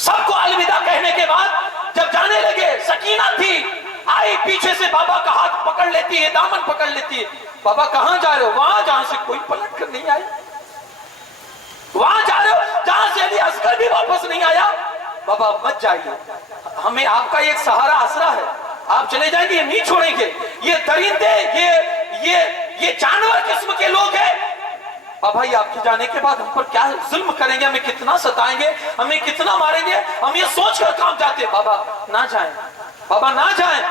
سب کو الوداع کہنے کے بعد جب جانے لگے، سکینہ تھی آئی پیچھے سے بابا کا ہاتھ پکڑ لیتی ہے، دامن پکڑ لیتی ہے. بابا کہاں جا رہے ہو؟ وہاں جہاں سے کوئی پلٹ کر نہیں آیا. وہاں جا رہے ہو جہاں سے علی اصغر بھی واپس نہیں آیا. بابا مت جائیے، ہمیں آپ کا ایک سہارا آسرا ہے، آپ چلے جائیں گے یہ نہیں چھوڑیں گے. یہ درندے، یہ جانور قسم کے لوگ ہیں. بابا یہ آپ کے جانے کے بعد ہم پر کیا ظلم کریں گے، ہمیں کتنا ستائیں گے، ہمیں کتنا ماریں گے، ہم یہ سوچ کر کام جاتے. بابا نہ جائیں، بابا نہ جائیں.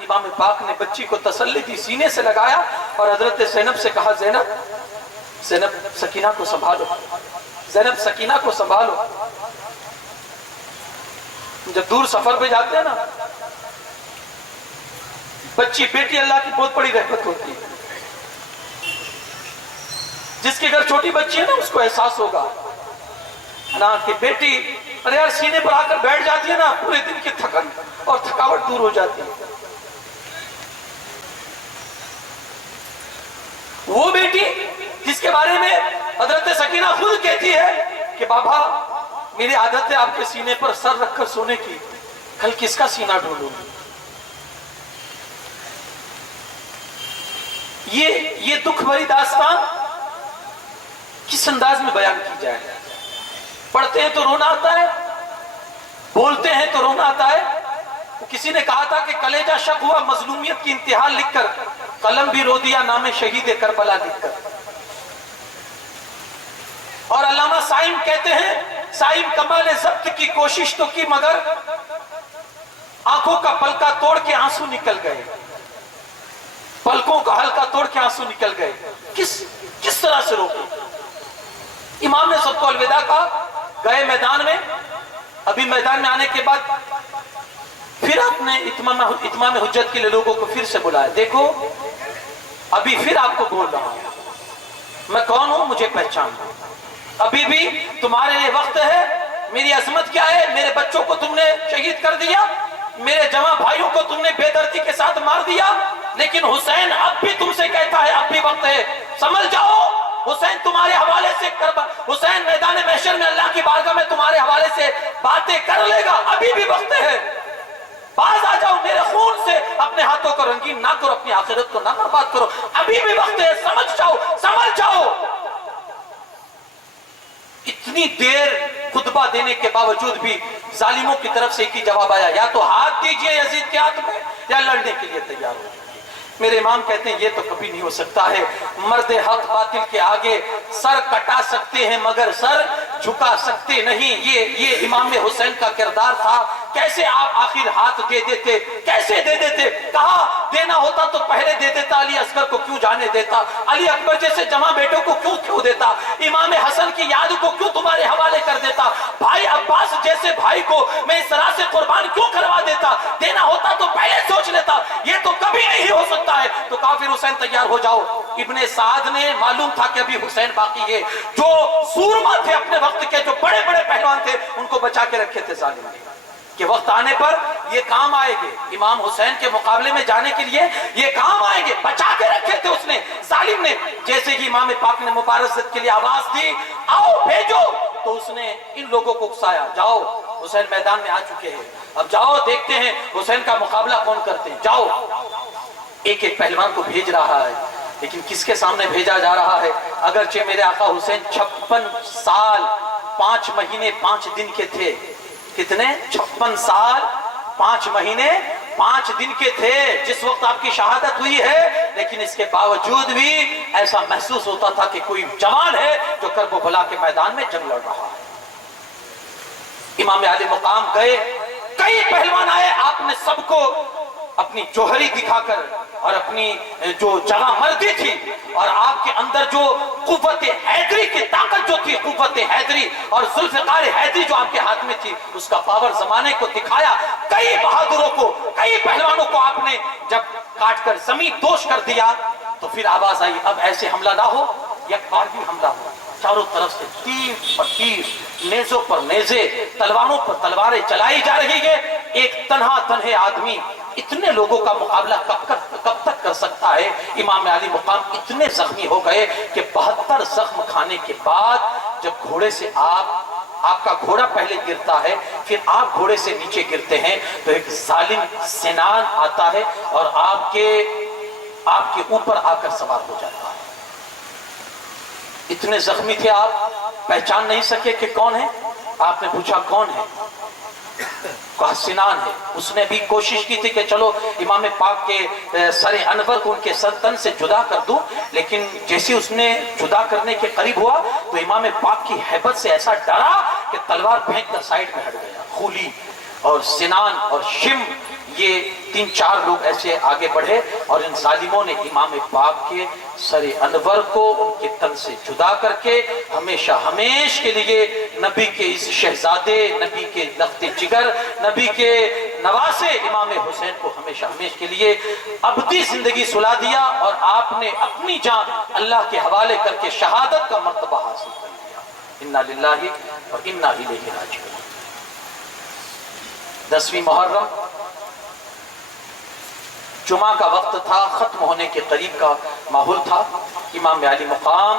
امام پاک نے بچی کو تسلی دی، سینے سے لگایا اور حضرت زینب سے کہا زینب سکینہ کو سنبھالو، زینب سکینہ کو سنبھالو. جب دور سفر پہ جاتے ہیں نا، بچی بیٹی اللہ کی بہت بڑی رحمت ہوتی ہے. جس کے گھر چھوٹی بچی ہے نا اس کو احساس ہوگا نا کہ بیٹی ارے یار سینے پر آ کر بیٹھ جاتی ہے نا، پورے دن کی تھکن اور تھکاوٹ دور ہو جاتی ہے. وہ بیٹی جس کے بارے میں حضرت سکینہ خود کہتی ہے کہ بابا میری عادت ہے آپ کے سینے پر سر رکھ کر سونے کی، کل کس کا سینہ ڈھونڈوں. یہ دکھ بھری داستان کس انداز میں بیان کی جائے. پڑھتے ہیں تو رونا آتا ہے، بولتے ہیں تو رونا آتا ہے. کسی نے کہا تھا کہ کلیجہ شق ہوا مظلومیت کی انتہا لکھ کر، قلم بھی رو دیا نام شہید کربلا لکھ کر. اور علامہ سائم کہتے ہیں، سائم کمال ضبط کی کوشش تو کی مگر آنکھوں کا پلکا توڑ کے آنسو نکل گئے، پلکوں کا ہلکا توڑ کے آنسو نکل گئے. کس طرح سے روکے. امام نے سب کو الوداع کہا، گئے میدان میں. ابھی میدان میں آنے کے بعد پھر آپ نے اتمام حجت کے لیے لوگوں کو پھر سے بلایا. دیکھو ابھی پھر آپ کو بول رہا ہوں، میں کون ہوں مجھے پہچان دو. ابھی بھی تمہارے لیے وقت ہے. میری عظمت کیا ہے؟ میرے بچوں کو تم نے شہید کر دیا، میرے جوان بھائیوں کو تم نے بے دردی کے ساتھ مار دیا، لیکن حسین اب بھی تم سے کہتا ہے اب بھی وقت ہے، سمجھ جاؤ. حسین تمہارے حوالے سے حسین میدان محشر میں اللہ کی بارگاہ میں تمہارے حوالے سے باتیں کر لے گا. ابھی بھی وقت ہے، باز آ جاؤ، میرے خون سے اپنے ہاتھوں کو رنگین نہ کرو، اپنی آخرت کو نہ برباد کرو. ابھی بھی وقت ہے، سمجھ جاؤ سمجھ جاؤ. اتنی دیر خطبہ دینے کے باوجود بھی ظالموں کی طرف سے ایک ہی جواب آیا، یا تو ہاتھ دیجئے یزید کے ہاتھ میں یا لڑنے کے لیے تیار ہو. میرے امام کہتے ہیں یہ تو کبھی نہیں ہو سکتا ہے. مرد حق باطل کے آگے سر کٹا سکتے ہیں مگر سر جھکا سکتے نہیں. یہ امام حسین کا کردار تھا. کیسے آپ آخر ہاتھ دے دیتے، کیسے دے دیتے؟ کہا دینا ہوتا تو پہلے دے دیتا، علی اصغر کو کیوں جانے دیتا، علی اکبر جیسے جمع بیٹوں کو کیوں دیتا، امام حسن کی یاد کو کیوں تمہارے حوالے کر دیتا، بھائی عباس جیسے بھائی کو میں اس طرح سے قربان کیوں کروا دیتا. دینا ہوتا تو پہلے سوچ لیتا. یہ تو کبھی نہیں ہو سکتا ہے. تو کافر حسین تیار ہو جاؤ. ابن سعد نے معلوم تھا کہ ابھی حسین باقی ہے. جو سورما تھے اپنے وقت کے، جو بڑے بڑے پہلوان تھے، ان کو بچا کے رکھے تھے ظالم نے کہ وقت آنے پر یہ کام آئے گے. امام حسین کے مقابلے میں جانے کے لیے یہ کام آئیں گے، بچا کے رکھے تھے اس نے ظالم نے. جیسے ہی امام پاک نے مبارزت کے لیے آواز دی آؤ بھیجو، تو اس نے ان لوگوں کو اکسایا، جاؤ حسین میدان میں آ چکے ہیں، اب جاؤ دیکھتے ہیں حسین کا مقابلہ کون کرتے ہیں. جاؤ. ایک ایک پہلوان کو بھیج رہا ہے، لیکن کس کے سامنے بھیجا جا رہا ہے؟ اگرچہ میرے آقا حسین 56 سال 5 مہینے 5 دن کے تھے. کتنے؟ 56 سال 5 مہینے 5 دن کے تھے جس وقت آپ کی شہادت ہوئی ہے. لیکن اس کے باوجود بھی ایسا محسوس ہوتا تھا کہ کوئی جوان ہے جو کربلا کے میدان میں جنگ لڑ رہا ہے. امام علی مقام گئے، کئی پہلوان آئے، آپ نے سب کو اپنی جوہری دکھا کر اور اپنی جو جگہ مردی تھی اور آپ کے اندر جو قوت حیدری کی طاقت جو تھی، قوت حیدری اور ذوالفقار حیدری جو آپ کے ہاتھ میں تھی، اس کا پاور زمانے کو دکھایا. کئی بہادروں کو، کئی پہلوانوں کو آپ نے جب کاٹ کر زمین دوش کر دیا تو پھر آواز آئی اب ایسے حملہ نہ ہو، یک بار بھی حملہ ہو. چاروں طرف سے تیر پر تیر، نیزوں پر نیزے، تلواروں پر تلواریں چلائی جا رہی ہے. ایک تنہے آدمی اتنے لوگوں کا مقابلہ کب تک کر سکتا ہے؟ امام علی مقام اتنے زخمی ہو گئے کہ 72 زخم کھانے کے بعد جب گھوڑے سے آپ آپ کا گھوڑا پہلے گرتا ہے، پھر آپ گھوڑے سے نیچے گرتے ہیں تو ایک ظالم سنان آتا ہے اور آپ کے اوپر آ کر سوار ہو جاتا ہے۔ اتنے زخمی تھے آپ، پہچان نہیں سکے کہ کون ہے۔ آپ نے پوچھا کون ہے؟ کہا سنان ہے۔ اس نے بھی کوشش کی تھی کہ چلو امام پاک کے سر انور کو ان کے سر تن سے جدا کر دوں، لیکن جیسے اس نے جدا کرنے کے قریب ہوا تو امام پاک کی ہیبت سے ایسا ڈرا کہ تلوار پھینک کر سائڈ میں ہٹ گیا۔ خولی اور سنان اور شم یہ 3-4 لوگ ایسے آگے بڑھے اور ان ظالموں نے امام پاک کے سر انور کو ان کے تن سے جدا کر کے ہمیشہ ہمیش کے لیے نبی کے اس شہزادے، نبی کے لخت جگر، نبی کے نواسے امام حسین کو ہمیشہ ہمیش کے لیے ابدی زندگی سلا دیا، اور آپ نے اپنی جان اللہ کے حوالے کر کے شہادت کا مرتبہ حاصل کر لیا۔ انا للہ و انا الیہ راجعون۔ 10ویں محرم جمعہ کا وقت تھا، ختم ہونے کے قریب کا ماحول تھا۔ امام علی مقام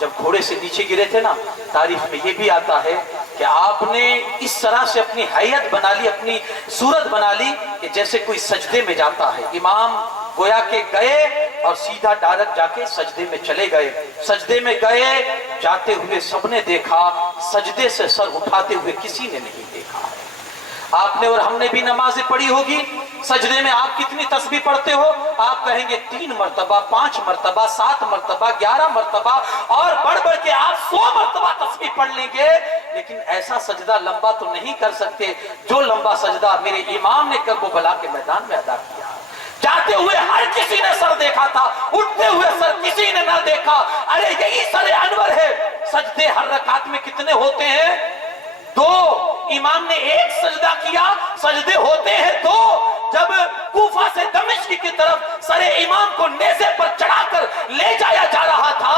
جب گھوڑے سے نیچے گرے تھے نا، تاریخ میں یہ بھی آتا ہے کہ آپ نے اس طرح سے اپنی حیت بنا لی، اپنی صورت بنا لی کہ جیسے کوئی سجدے میں جاتا ہے۔ امام گویا کہ گئے اور سیدھا ڈائریکٹ جا کے سجدے میں چلے گئے۔ سجدے میں گئے، جاتے ہوئے سب نے دیکھا، سجدے سے سر اٹھاتے ہوئے کسی نے نہیں دیکھا ہے۔ آپ نے اور ہم نے بھی نمازیں پڑھی ہوگی، سجدے میں آپ کتنی تسبیح پڑھتے ہو؟ آپ کہیں گے 3 مرتبہ، 5 مرتبہ، 7 مرتبہ، 11 مرتبہ، اور بڑھ بڑھ کے آپ 100 مرتبہ تسبیح پڑھ لیں گے، لیکن ایسا سجدہ لمبا تو نہیں کر سکتے جو لمبا سجدہ میرے امام نے کربلا کے میدان میں ادا کیا۔ جاتے ہوئے ہر کسی نے سر دیکھا تھا، اٹھتے ہوئے سر کسی نے نہ دیکھا۔ ارے یہی سر انور ہے۔ سجدے ہر رکعت میں کتنے ہوتے ہیں؟ 2۔ امام نے 1 سجدہ کیا، سجدے ہوتے ہیں 2۔ جب کوفہ سے دمشق کی طرف سر امام کو نیزے پر چڑھا کر لے جایا جا رہا تھا،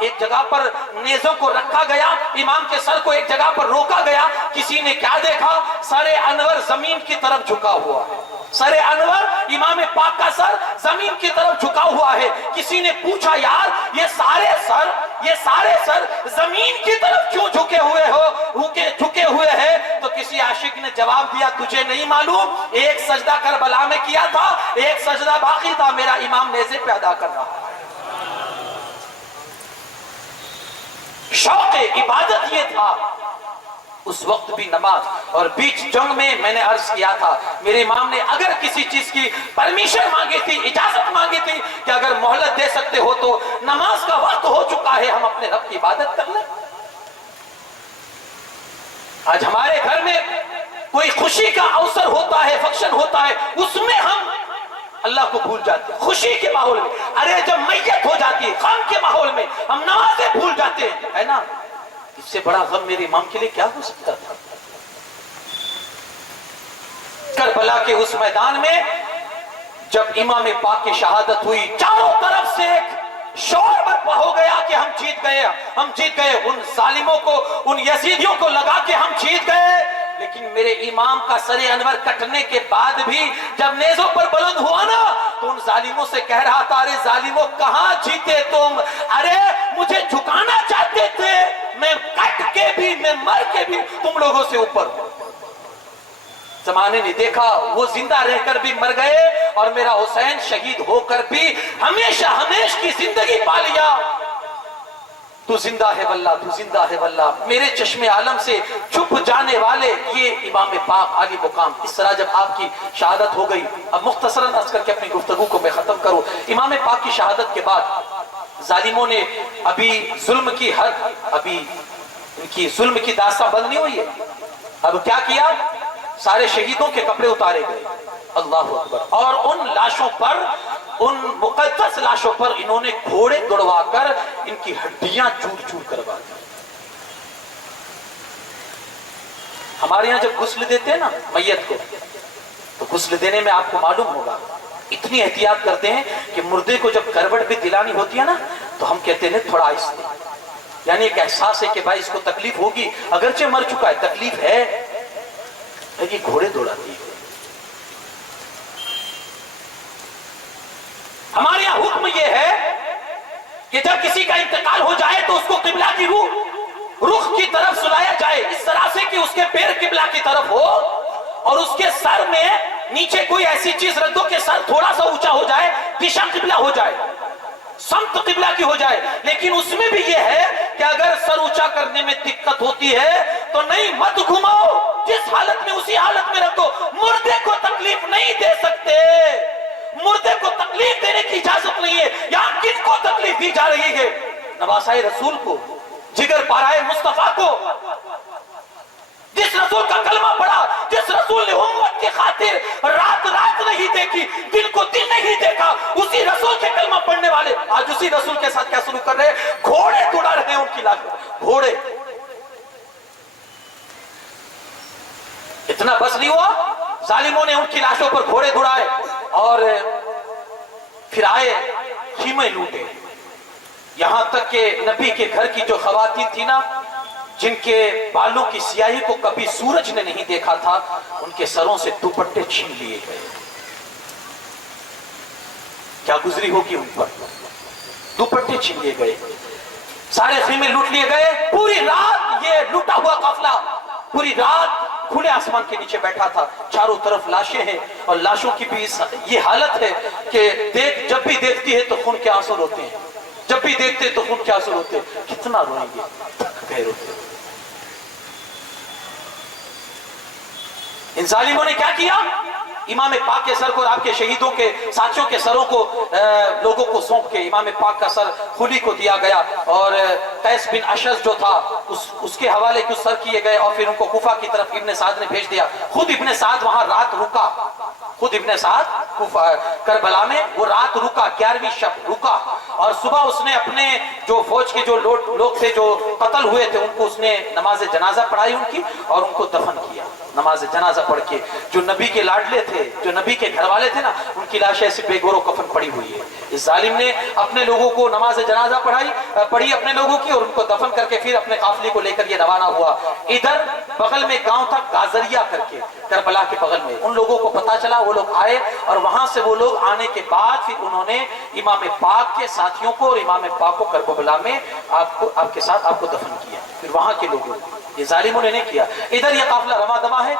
ایک جگہ پر نیزوں کو رکھا گیا، امام کے سر کو ایک جگہ پر روکا گیا، کسی نے کیا دیکھا؟ سر انور زمین کی طرف جھکا ہوا ہے۔ سر انور، امام پاک کا سر زمین کی طرف جھکا ہوا ہے۔ کسی نے پوچھا یار یہ سارے سر زمین کی طرف کیوں جھکے ہوئے ہیں؟ تو کسی عاشق نے جواب دیا تجھے نہیں معلوم، 1 سجدہ کربلا میں کیا تھا، 1 سجدہ باقی تھا، میرا امام نیزے پہ ادا کر رہا ہے۔ شوق عبادت یہ تھا اس وقت بھی نماز۔ اور بیچ جنگ میں میں نے عرض کیا تھا، میرے امام نے اگر کسی چیز کی پرمیشن مانگی تھی، اجازت مانگی تھی کہ اگر مہلت دے سکتے ہو تو نماز کا وقت ہو چکا ہے، ہم اپنے رب کی عبادت کر لیں۔ آج ہمارے گھر میں کوئی خوشی کا اوسر ہوتا ہے، فنکشن ہوتا ہے، اس میں ہم اللہ کو بھول جاتے ہیں، خوشی کے ماحول میں۔ ارے جب میت ہو جاتی ہے، غم کے ماحول میں ہم نمازیں بھول جاتے ہیں، ہے نا؟ اس سے بڑا غم میرے امام کے لیے کیا ہو سکتا تھا؟ کربلا کے اس میدان میں جب امام پاک کی شہادت ہوئی، چاروں طرف سے ایک شور برپا ہو گیا کہ ہم جیت گئے، ان ظالموں کو، ان یزیدیوں کو لگا کہ ہم جیت گئے۔ لیکن میرے امام کا سر انور کٹنے کے بعد بھی جب نیزوں پر بلند ہوا نا تو ان ظالموں سے کہہ رہا تھا، ارے ظالموں کہاں جیتے تم؟ ارے مجھے جھکانا چاہتے تھے، میں کٹ کے بھی، میں مر کے بھی تم لوگوں سے اوپر ہوں۔ زمانے نے دیکھا وہ زندہ رہ کر بھی مر گئے اور میرا حسین شہید ہو کر بھی ہمیشہ ہمیش کی زندگی پا لیا۔ تو زندہ ہے واللہ، تو زندہ ہے واللہ۔ میرے چشم عالم سے چھپ جانے والے یہ امام پاک عالی مقام۔ اس طرح جب آپ کی شہادت ہو گئی، اب مختصراً عرض کر کے اپنی گفتگو کو میں ختم کروں۔ امام پاک کی شہادت کے بعد ظالموں نے ابھی ظلم کی حد، ابھی ان کی ظلم کی داستان بند نہیں ہوئی ہے۔ اب کیا کیا؟ سارے شہیدوں کے کپڑے اتارے گئے، اللہ اکبر، اور ان لاشوں پر، ان مقدس لاشوں پر انہوں نے گھوڑے دوڑوا کر ان کی ہڈیاں چور چور کروا دی۔ ہمارے یہاں جب غسل دیتے ہیں نا میت کو، تو غسل دینے میں آپ کو معلوم ہوگا اتنی احتیاط کرتے ہیں کہ مردے کو جب کروٹ بھی دلانی ہوتی ہے نا تو ہم کہتے ہیں تھوڑا آہستہ، یعنی ایک احساس ہے کہ بھائی اس کو تکلیف ہوگی، اگرچہ مر چکا ہے تکلیف ہے، یہ گھوڑے دوڑاتی ہے۔ ہمارے یہاں حکم یہ ہے کہ جب کسی کا انتقال ہو جائے تو اس کو قبلہ کی روح رخ کی طرف سلایا جائے اس طرح سے کہ اس کے پیر قبلہ کی طرف ہو اور اس کے سر میں نیچے کوئی ایسی چیز رکھ دو کہ سر تھوڑا سا اونچا ہو جائے, دشا قبلہ ہو جائے, سمت قبلہ کی ہو جائے. لیکن اس میں بھی یہ ہے کہ اگر سر اونچا کرنے میں دقت ہوتی ہے تو نہیں, مت گھماؤ, جس حالت میں اسی حالت میں رکھو. مردے کو تکلیف نہیں دے سکتے, مردے کو تکلیف دینے کی اجازت نہیں ہے. یہاں کن کو تکلیف دی جا رہی ہے؟ نواسائے رسول کو, جگر پارائے مصطفیٰ کو, جس رسول کا کلمہ پڑھا, جس رسول نے امت کی خاطر رات رات نہیں دیکھی, دن کو دن نہیں دیکھا, اسی رسول کے کلمہ پڑھنے والے آج اسی رسول کے ساتھ کیا سلوک کر رہے ہیں؟ گھوڑے دوڑا رہے ہیں ان کی لاش پر, گھوڑے. اتنا بس نہیں ہوا, ظالموں نے ان کی لاشوں پر گھوڑے دوڑائے اور پھر آئے خیمے لوٹے. یہاں تک کہ نبی کے گھر کی جو خواتین تھی نا, جن کے بالوں کی سیاہی کو کبھی سورج نے نہیں دیکھا تھا, ان کے سروں سے دوپٹے چھین لیے گئے. کیا گزری ہوگی ان پر, دوپٹے چھین لیے گئے, سارے خیمے لوٹ لیے گئے. پوری رات یہ لوٹا ہوا قافلہ پوری رات کھلے آسمان کے نیچے بیٹھا تھا. چاروں طرف لاشیں ہیں اور لاشوں کی بھی یہ حالت ہے کہ جب بھی دیکھتی ہے تو خون کے آنسو روتے ہیں, جب بھی دیکھتے تو خون کے آنسو روتے. کتنا روئیں گے, تھک گئے روتے. ان ظالموں نے کیا کیا؟ امام پاک کے سر کو اور آپ کے شہیدوں کے ساتھیوں کے سروں کو لوگوں کو سونپ کے امام پاک کا سر خلی کو دیا گیا اور قیس بن اشعث جو تھا اس کے حوالے کچھ سر کیے گئے اور پھر ان کو کوفہ کی طرف ابن سعد نے بھیج دیا. خود ابن سعد وہاں رات رکا, خود ابن سعد کربلا میں وہ رات رکا, 11ویں شب رکا اور صبح اس نے اپنے جو فوج کے جو لوگ تھے جو قتل ہوئے تھے ان کو اس نے نماز جنازہ پڑھائی ان کی اور ان کو دفن کیا. نماز جنازہ پڑھ کے جو نبی کے لاڈلے تھے, جو نبی کے گھر والے تھے نا, ان کی لاشیں ایسے بے گور و کفن پڑی ہوئی ہے. اس ظالم نے اپنے لوگوں کو نماز جنازہ پڑھی اپنے لوگوں کی اور ان کو دفن کر کے پھر اپنے قافلے کو لے کر یہ روانہ ہوا. ادھر بغل میں گاؤں تھا گازریا کر کے, کربلا کے بغل میں. ان لوگوں کو پتا چلا, وہ لوگ آئے اور وہاں سے وہ لوگ آنے کے بعد پھر انہوں نے امام پاک کے ساتھیوں کو اور امام پاک کو کربلا میں آپ کے ساتھ آپ کو دفن کیا. پھر وہاں کے لوگوں یہ ظالموں نے نہیں کیا. ادھر یہ قافلہ رواں دواں ہے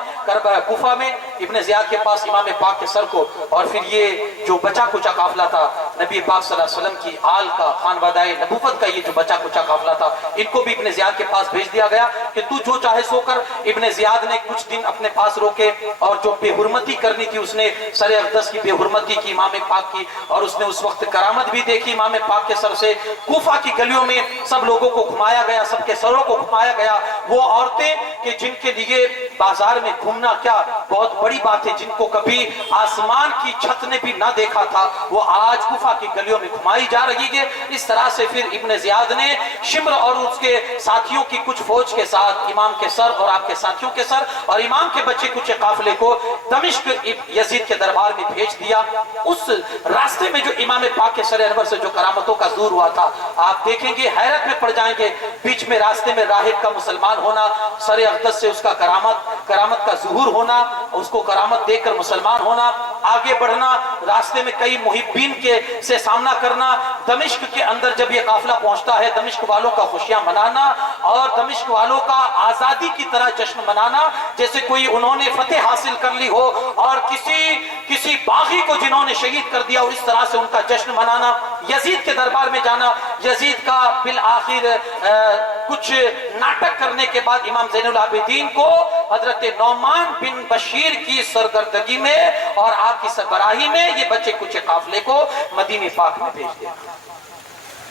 کوفہ میں ابن زیاد کے پاس امام پاک کے سر کو, اور پھر یہ جو بچا کچا قافلہ تھا نبی پاک صلی اللہ علیہ وسلم کی آل کا, خانوادہ نبوت کا, یہ جو بچا کچا قافلہ تھا ان کو بھی ابن زیاد کے پاس بھیج دیا گیا کہ تو جو چاہے سو کر. ابن زیاد نے کچھ دن اپنے پاس روکے اور جو بے حرمتی کرنی تھی اس نے سر اقدس کی بے حرمتی کی امام پاک کی, اور اس نے اس وقت کرامت بھی دیکھی امام پاک کے سر سے. کوفہ کی گلیوں میں سب لوگوں کو گھمایا گیا, سب کے سروں کو گھمایا گیا. وہ عورتیں کہ جن کے لیے بازار میں گھومنا کیا بہت بڑی بات ہے, جن کو کبھی آسمان کی چھت نے بھی نہ دیکھا تھا, وہ آج کوفہ کی گلیوں میں گھمائی جا رہی ہے. اس طرح سے پھر ابن زیاد نے شمر اور اس کے ساتھیوں کی کچھ فوج کے ساتھ امام کے سر اور آپ کے ساتھیوں کے سر اور امام کے بچے کچھ قافلے کو دمشق یزید کے دربار میں بھیج دیا. اس راستے میں جو امام پاک کے سر انور سے جو کرامتوں کا ظہور ہوا تھا آپ دیکھیں گے, حیرت میں پڑ جائیں گے. بیچ میں راستے میں راہب کا مسلمان ہونا, سر اقدس سے اس کا کرامت کا ظہور ہونا, اس کو کرامت دیکھ کر مسلمان ہونا, آگے بڑھنا, راستے میں کئی محبین سے سامنا کرنا. دمشق کے اندر جب یہ قافلہ پہنچتا ہے دمشق والوں کا خوشیاں منانا اور دمشق والوں کا آزادی کی طرح جشن منانا جیسے کوئی انہوں نے فتح حاصل کر لی ہو, اور کسی باغی کو جنہوں نے شہید کر دیا اور اس طرح سے ان کا جشن منانا. یزید کے دربار میں جانا, یزید کا بالآخر کچھ ناٹک کرنے کے بعد امام زین العابدین کو حضرت نعمان بن بشیر کی سرگردگی میں اور آپ کی سربراہی میں یہ بچے کچھ قافلے کو مدینے پاک میں بھیج دیا.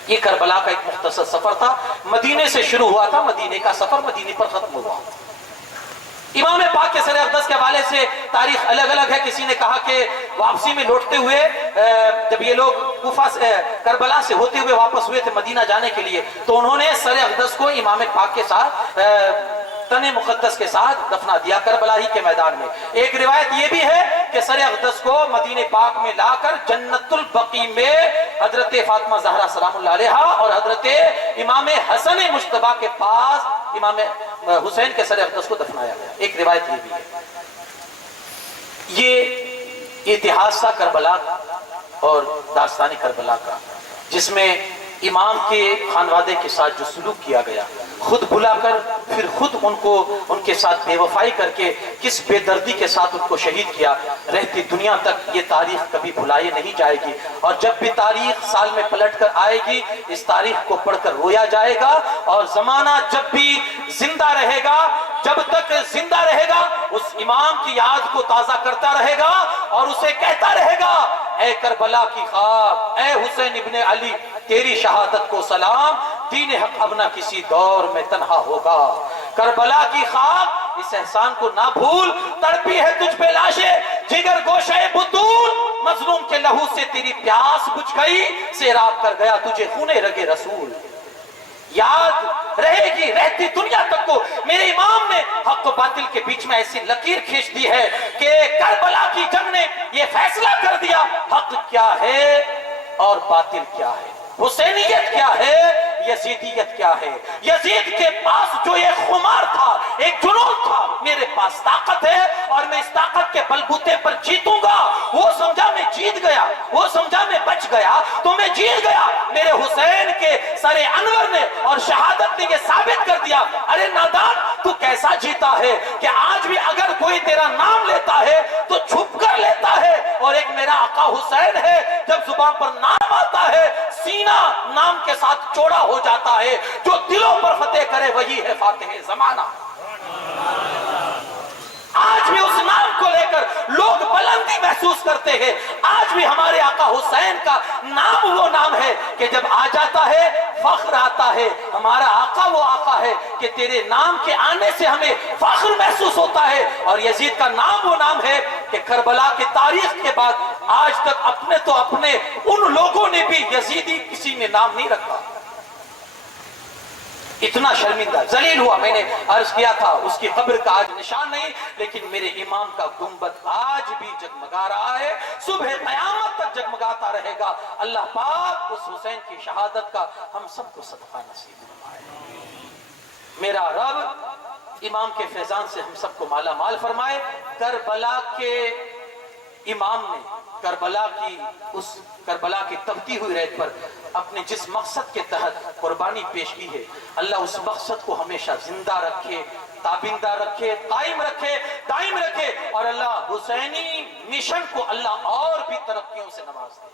یہ کربلا کا ایک مختصر سفر تھا, مدینے سے شروع ہوا تھا, مدینے کا سفر مدینے پر ختم ہوا. امام پاک کے سر اقدس کے حوالے سے تاریخ الگ الگ ہے. کسی نے کہا کہ واپسی میں لوٹتے ہوئے جب یہ لوگ کوفہ سے کربلا سے ہوتے ہوئے واپس ہوئے تھے مدینہ جانے کے لیے تو انہوں نے سر اقدس کو امام پاک کے ساتھ تن مقدس کے ساتھ دفنا دیا کربلا ہی کے میدان میں. ایک روایت یہ بھی ہے کہ سر اقدس کو مدینہ پاک میں لا کر جنت البقیع میں حضرت فاطمہ زہرا سلام اللہ علیہا اور حضرت امام حسن مجتبی کے پاس امام حسین کے سر اقدس کو دفنایا گیا. ایک روایت یہ بھی ہے. یہ اتہاس تھا کربلا اور داستان کربلا کا, جس میں امام کے خانوادے کے ساتھ جو سلوک کیا گیا خود بلا کر پھر خود ان کو ان کے ساتھ بے وفائی کر کے کس بے دردی کے ساتھ ان کو شہید کیا، رہتی دنیا تک یہ تاریخ کبھی بھلائی نہیں جائے گی۔ اور جب بھی تاریخ سال میں پلٹ کر آئے گی، اس تاریخ کو پڑھ کر رویا جائے گا، اور زمانہ جب بھی زندہ رہے گا، جب تک زندہ رہے گا، اس امام کی یاد کو تازہ کرتا رہے گا اور اسے کہتا رہے گا، اے کربلا کی خاک، اے حسین ابن علی، تیری شہادت کو سلام، دین حق اب نہ کسی دور میں تنہا ہوگا۔ کربلا کی خاک، اس احسان کو نہ بھول، تڑپی ہے تجھ پہ لاشیں جگر گوشہ بطول، مظلوم کے لہو سے تیری پیاس بجھ گئی، سیراب کر گیا تجھے خون رگ رسول۔ یاد رہے گی رہتی دنیا تک کو، میرے امام نے حق و باطل کے بیچ میں ایسی لکیر کھینچ دی ہے کہ کربلا کی جنگ نے یہ فیصلہ کر دیا، حق کیا ہے اور باطل کیا ہے، حسینیت کیا ہے، یزیدیت کیا ہے۔ یزید کے پاس جو یہ خمار تھا، ایک جنون تھا، میرے پاس طاقت ہے اور میں اس طاقت کے بلبوتے پر جیتوں گا۔ وہ سمجھا میں جیت گیا، وہ سمجھا میں بچ گیا تو میں جیت گیا۔ میرے حسین کے سر انور نے اور شہادت نے یہ ثابت کر دیا، ارے نادان تو کیسا جیتا ہے کہ آج بھی اگر کوئی تیرا نام لیتا ہے تو چھپ کر لیتا ہے، اور ایک میرا آقا حسین ہے، جب زبان پر نام آتا ہے سینہ نام کے ساتھ چوڑا ہو جاتا ہے، جو دلوں پر فتح کرے وہی ہے فاتح زمانہ۔ آج بھی اس نام کو لے کر لوگ بلندی محسوس کرتے ہیں، آج بھی ہمارے آقا حسین کا نام وہ نام ہے کہ جب آ جاتا ہے فخر آتا ہے۔ ہمارا آقا وہ آقا ہے کہ تیرے نام کے آنے سے ہمیں فخر محسوس ہوتا ہے، اور یزید کا نام وہ نام ہے کہ کربلا کی تاریخ کے بعد آج تک اپنے تو اپنے ان لوگوں نے بھی یزیدی کسی نے نام نہیں رکھا۔ اتنا شرمندہ ذلیل ہوا، میں نے عرض کیا تھا اس کی قبر کا آج نشان نہیں، لیکن میرے امام کا گنبد آج بھی جگمگا رہا ہے، صبح قیامت تک جگمگاتا رہے گا۔ اللہ پاک اس حسین کی شہادت کا ہم سب کو صدقہ نصیب فرمائے۔ میرا رب امام کے فیضان سے ہم سب کو مالا مال فرمائے۔ کربلا کے امام نے کربلا کی تپتی ہوئی ریت پر اپنے جس مقصد کے تحت قربانی پیش کی ہے، اللہ اس مقصد کو ہمیشہ زندہ رکھے، تابندہ رکھے، قائم رکھے، دائم رکھے، اور اللہ حسینی مشن کو اللہ اور بھی ترقیوں سے نواز دے۔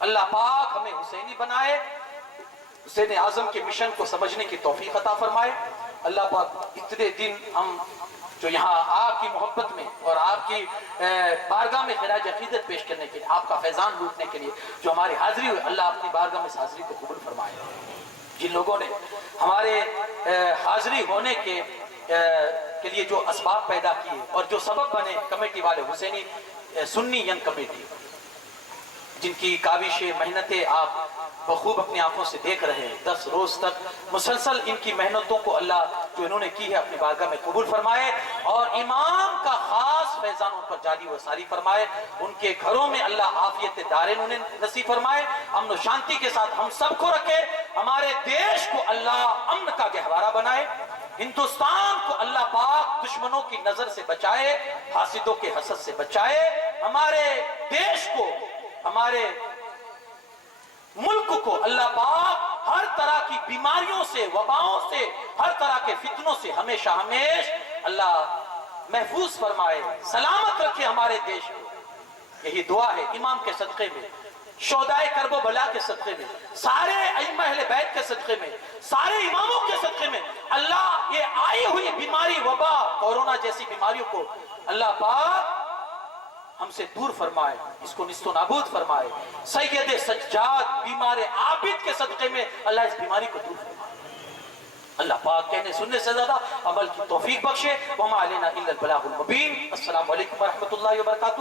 اللہ پاک ہمیں حسینی بنائے، حسین اعظم کے مشن کو سمجھنے کی توفیق عطا فرمائے۔ اللہ پاک اتنے دن ہم جو یہاں آپ کی محبت میں اور آپ کی بارگاہ میں خراج عقیدت پیش کرنے کے لیے، آپ کا فیضان لوٹنے کے لیے جو ہماری حاضری ہوئی، اللہ اپنی بارگاہ میں اس حاضری کو قبول فرمائے۔ جن لوگوں نے ہمارے حاضری ہونے کے لیے جو اسباب پیدا کیے اور جو سبب بنے، کمیٹی والے، حسینی سنی ینگ کمیٹی، جن کی کاوشیں محنتیں آپ بخوب اپنی آنکھوں سے دیکھ رہے ہیں، 10 روز تک مسلسل ان کی محنتوں کو اللہ جو انہوں نے کی ہے اپنی بارگاہ میں قبول فرمائے، اور امام کا خاص فیضان ان پر جاری و ساری فرمائے۔ ان کے گھروں میں اللہ عافیت دارین انہیں نصیب فرمائے، امن و شانتی کے ساتھ ہم سب کو رکھے، ہمارے دیش کو اللہ امن کا گہوارہ بنائے، ہندوستان کو اللہ پاک دشمنوں کی نظر سے بچائے، حاسدوں کے حسد سے بچائے، ہمارے دیش کو، ہمارے ملک کو اللہ پاک ہر طرح کی بیماریوں سے، وباؤں سے، ہر طرح کے فتنوں سے ہمیشہ اللہ محفوظ فرمائے، سلامت رکھے ہمارے دیش کو۔ یہی دعا ہے امام کے صدقے میں، شہدائے کرب و بلا کے صدقے میں، سارے ائمہ اہل بیت کے صدقے میں، سارے اماموں کے صدقے میں، اللہ یہ آئی ہوئی بیماری، وبا، کورونا جیسی بیماریوں کو اللہ پاک ہم سے دور فرمائے، اس کو نیست و نابود فرمائے۔ سید سجاد بیمار عابد کے صدقے میں اللہ اس بیماری کو دور فرمائے۔ اللہ پاک کہنے سننے سے زیادہ عمل کی توفیق بخشے۔ وما علینا الا البلاغ المبین۔ السلام علیکم ورحمۃ اللہ وبرکاتہ۔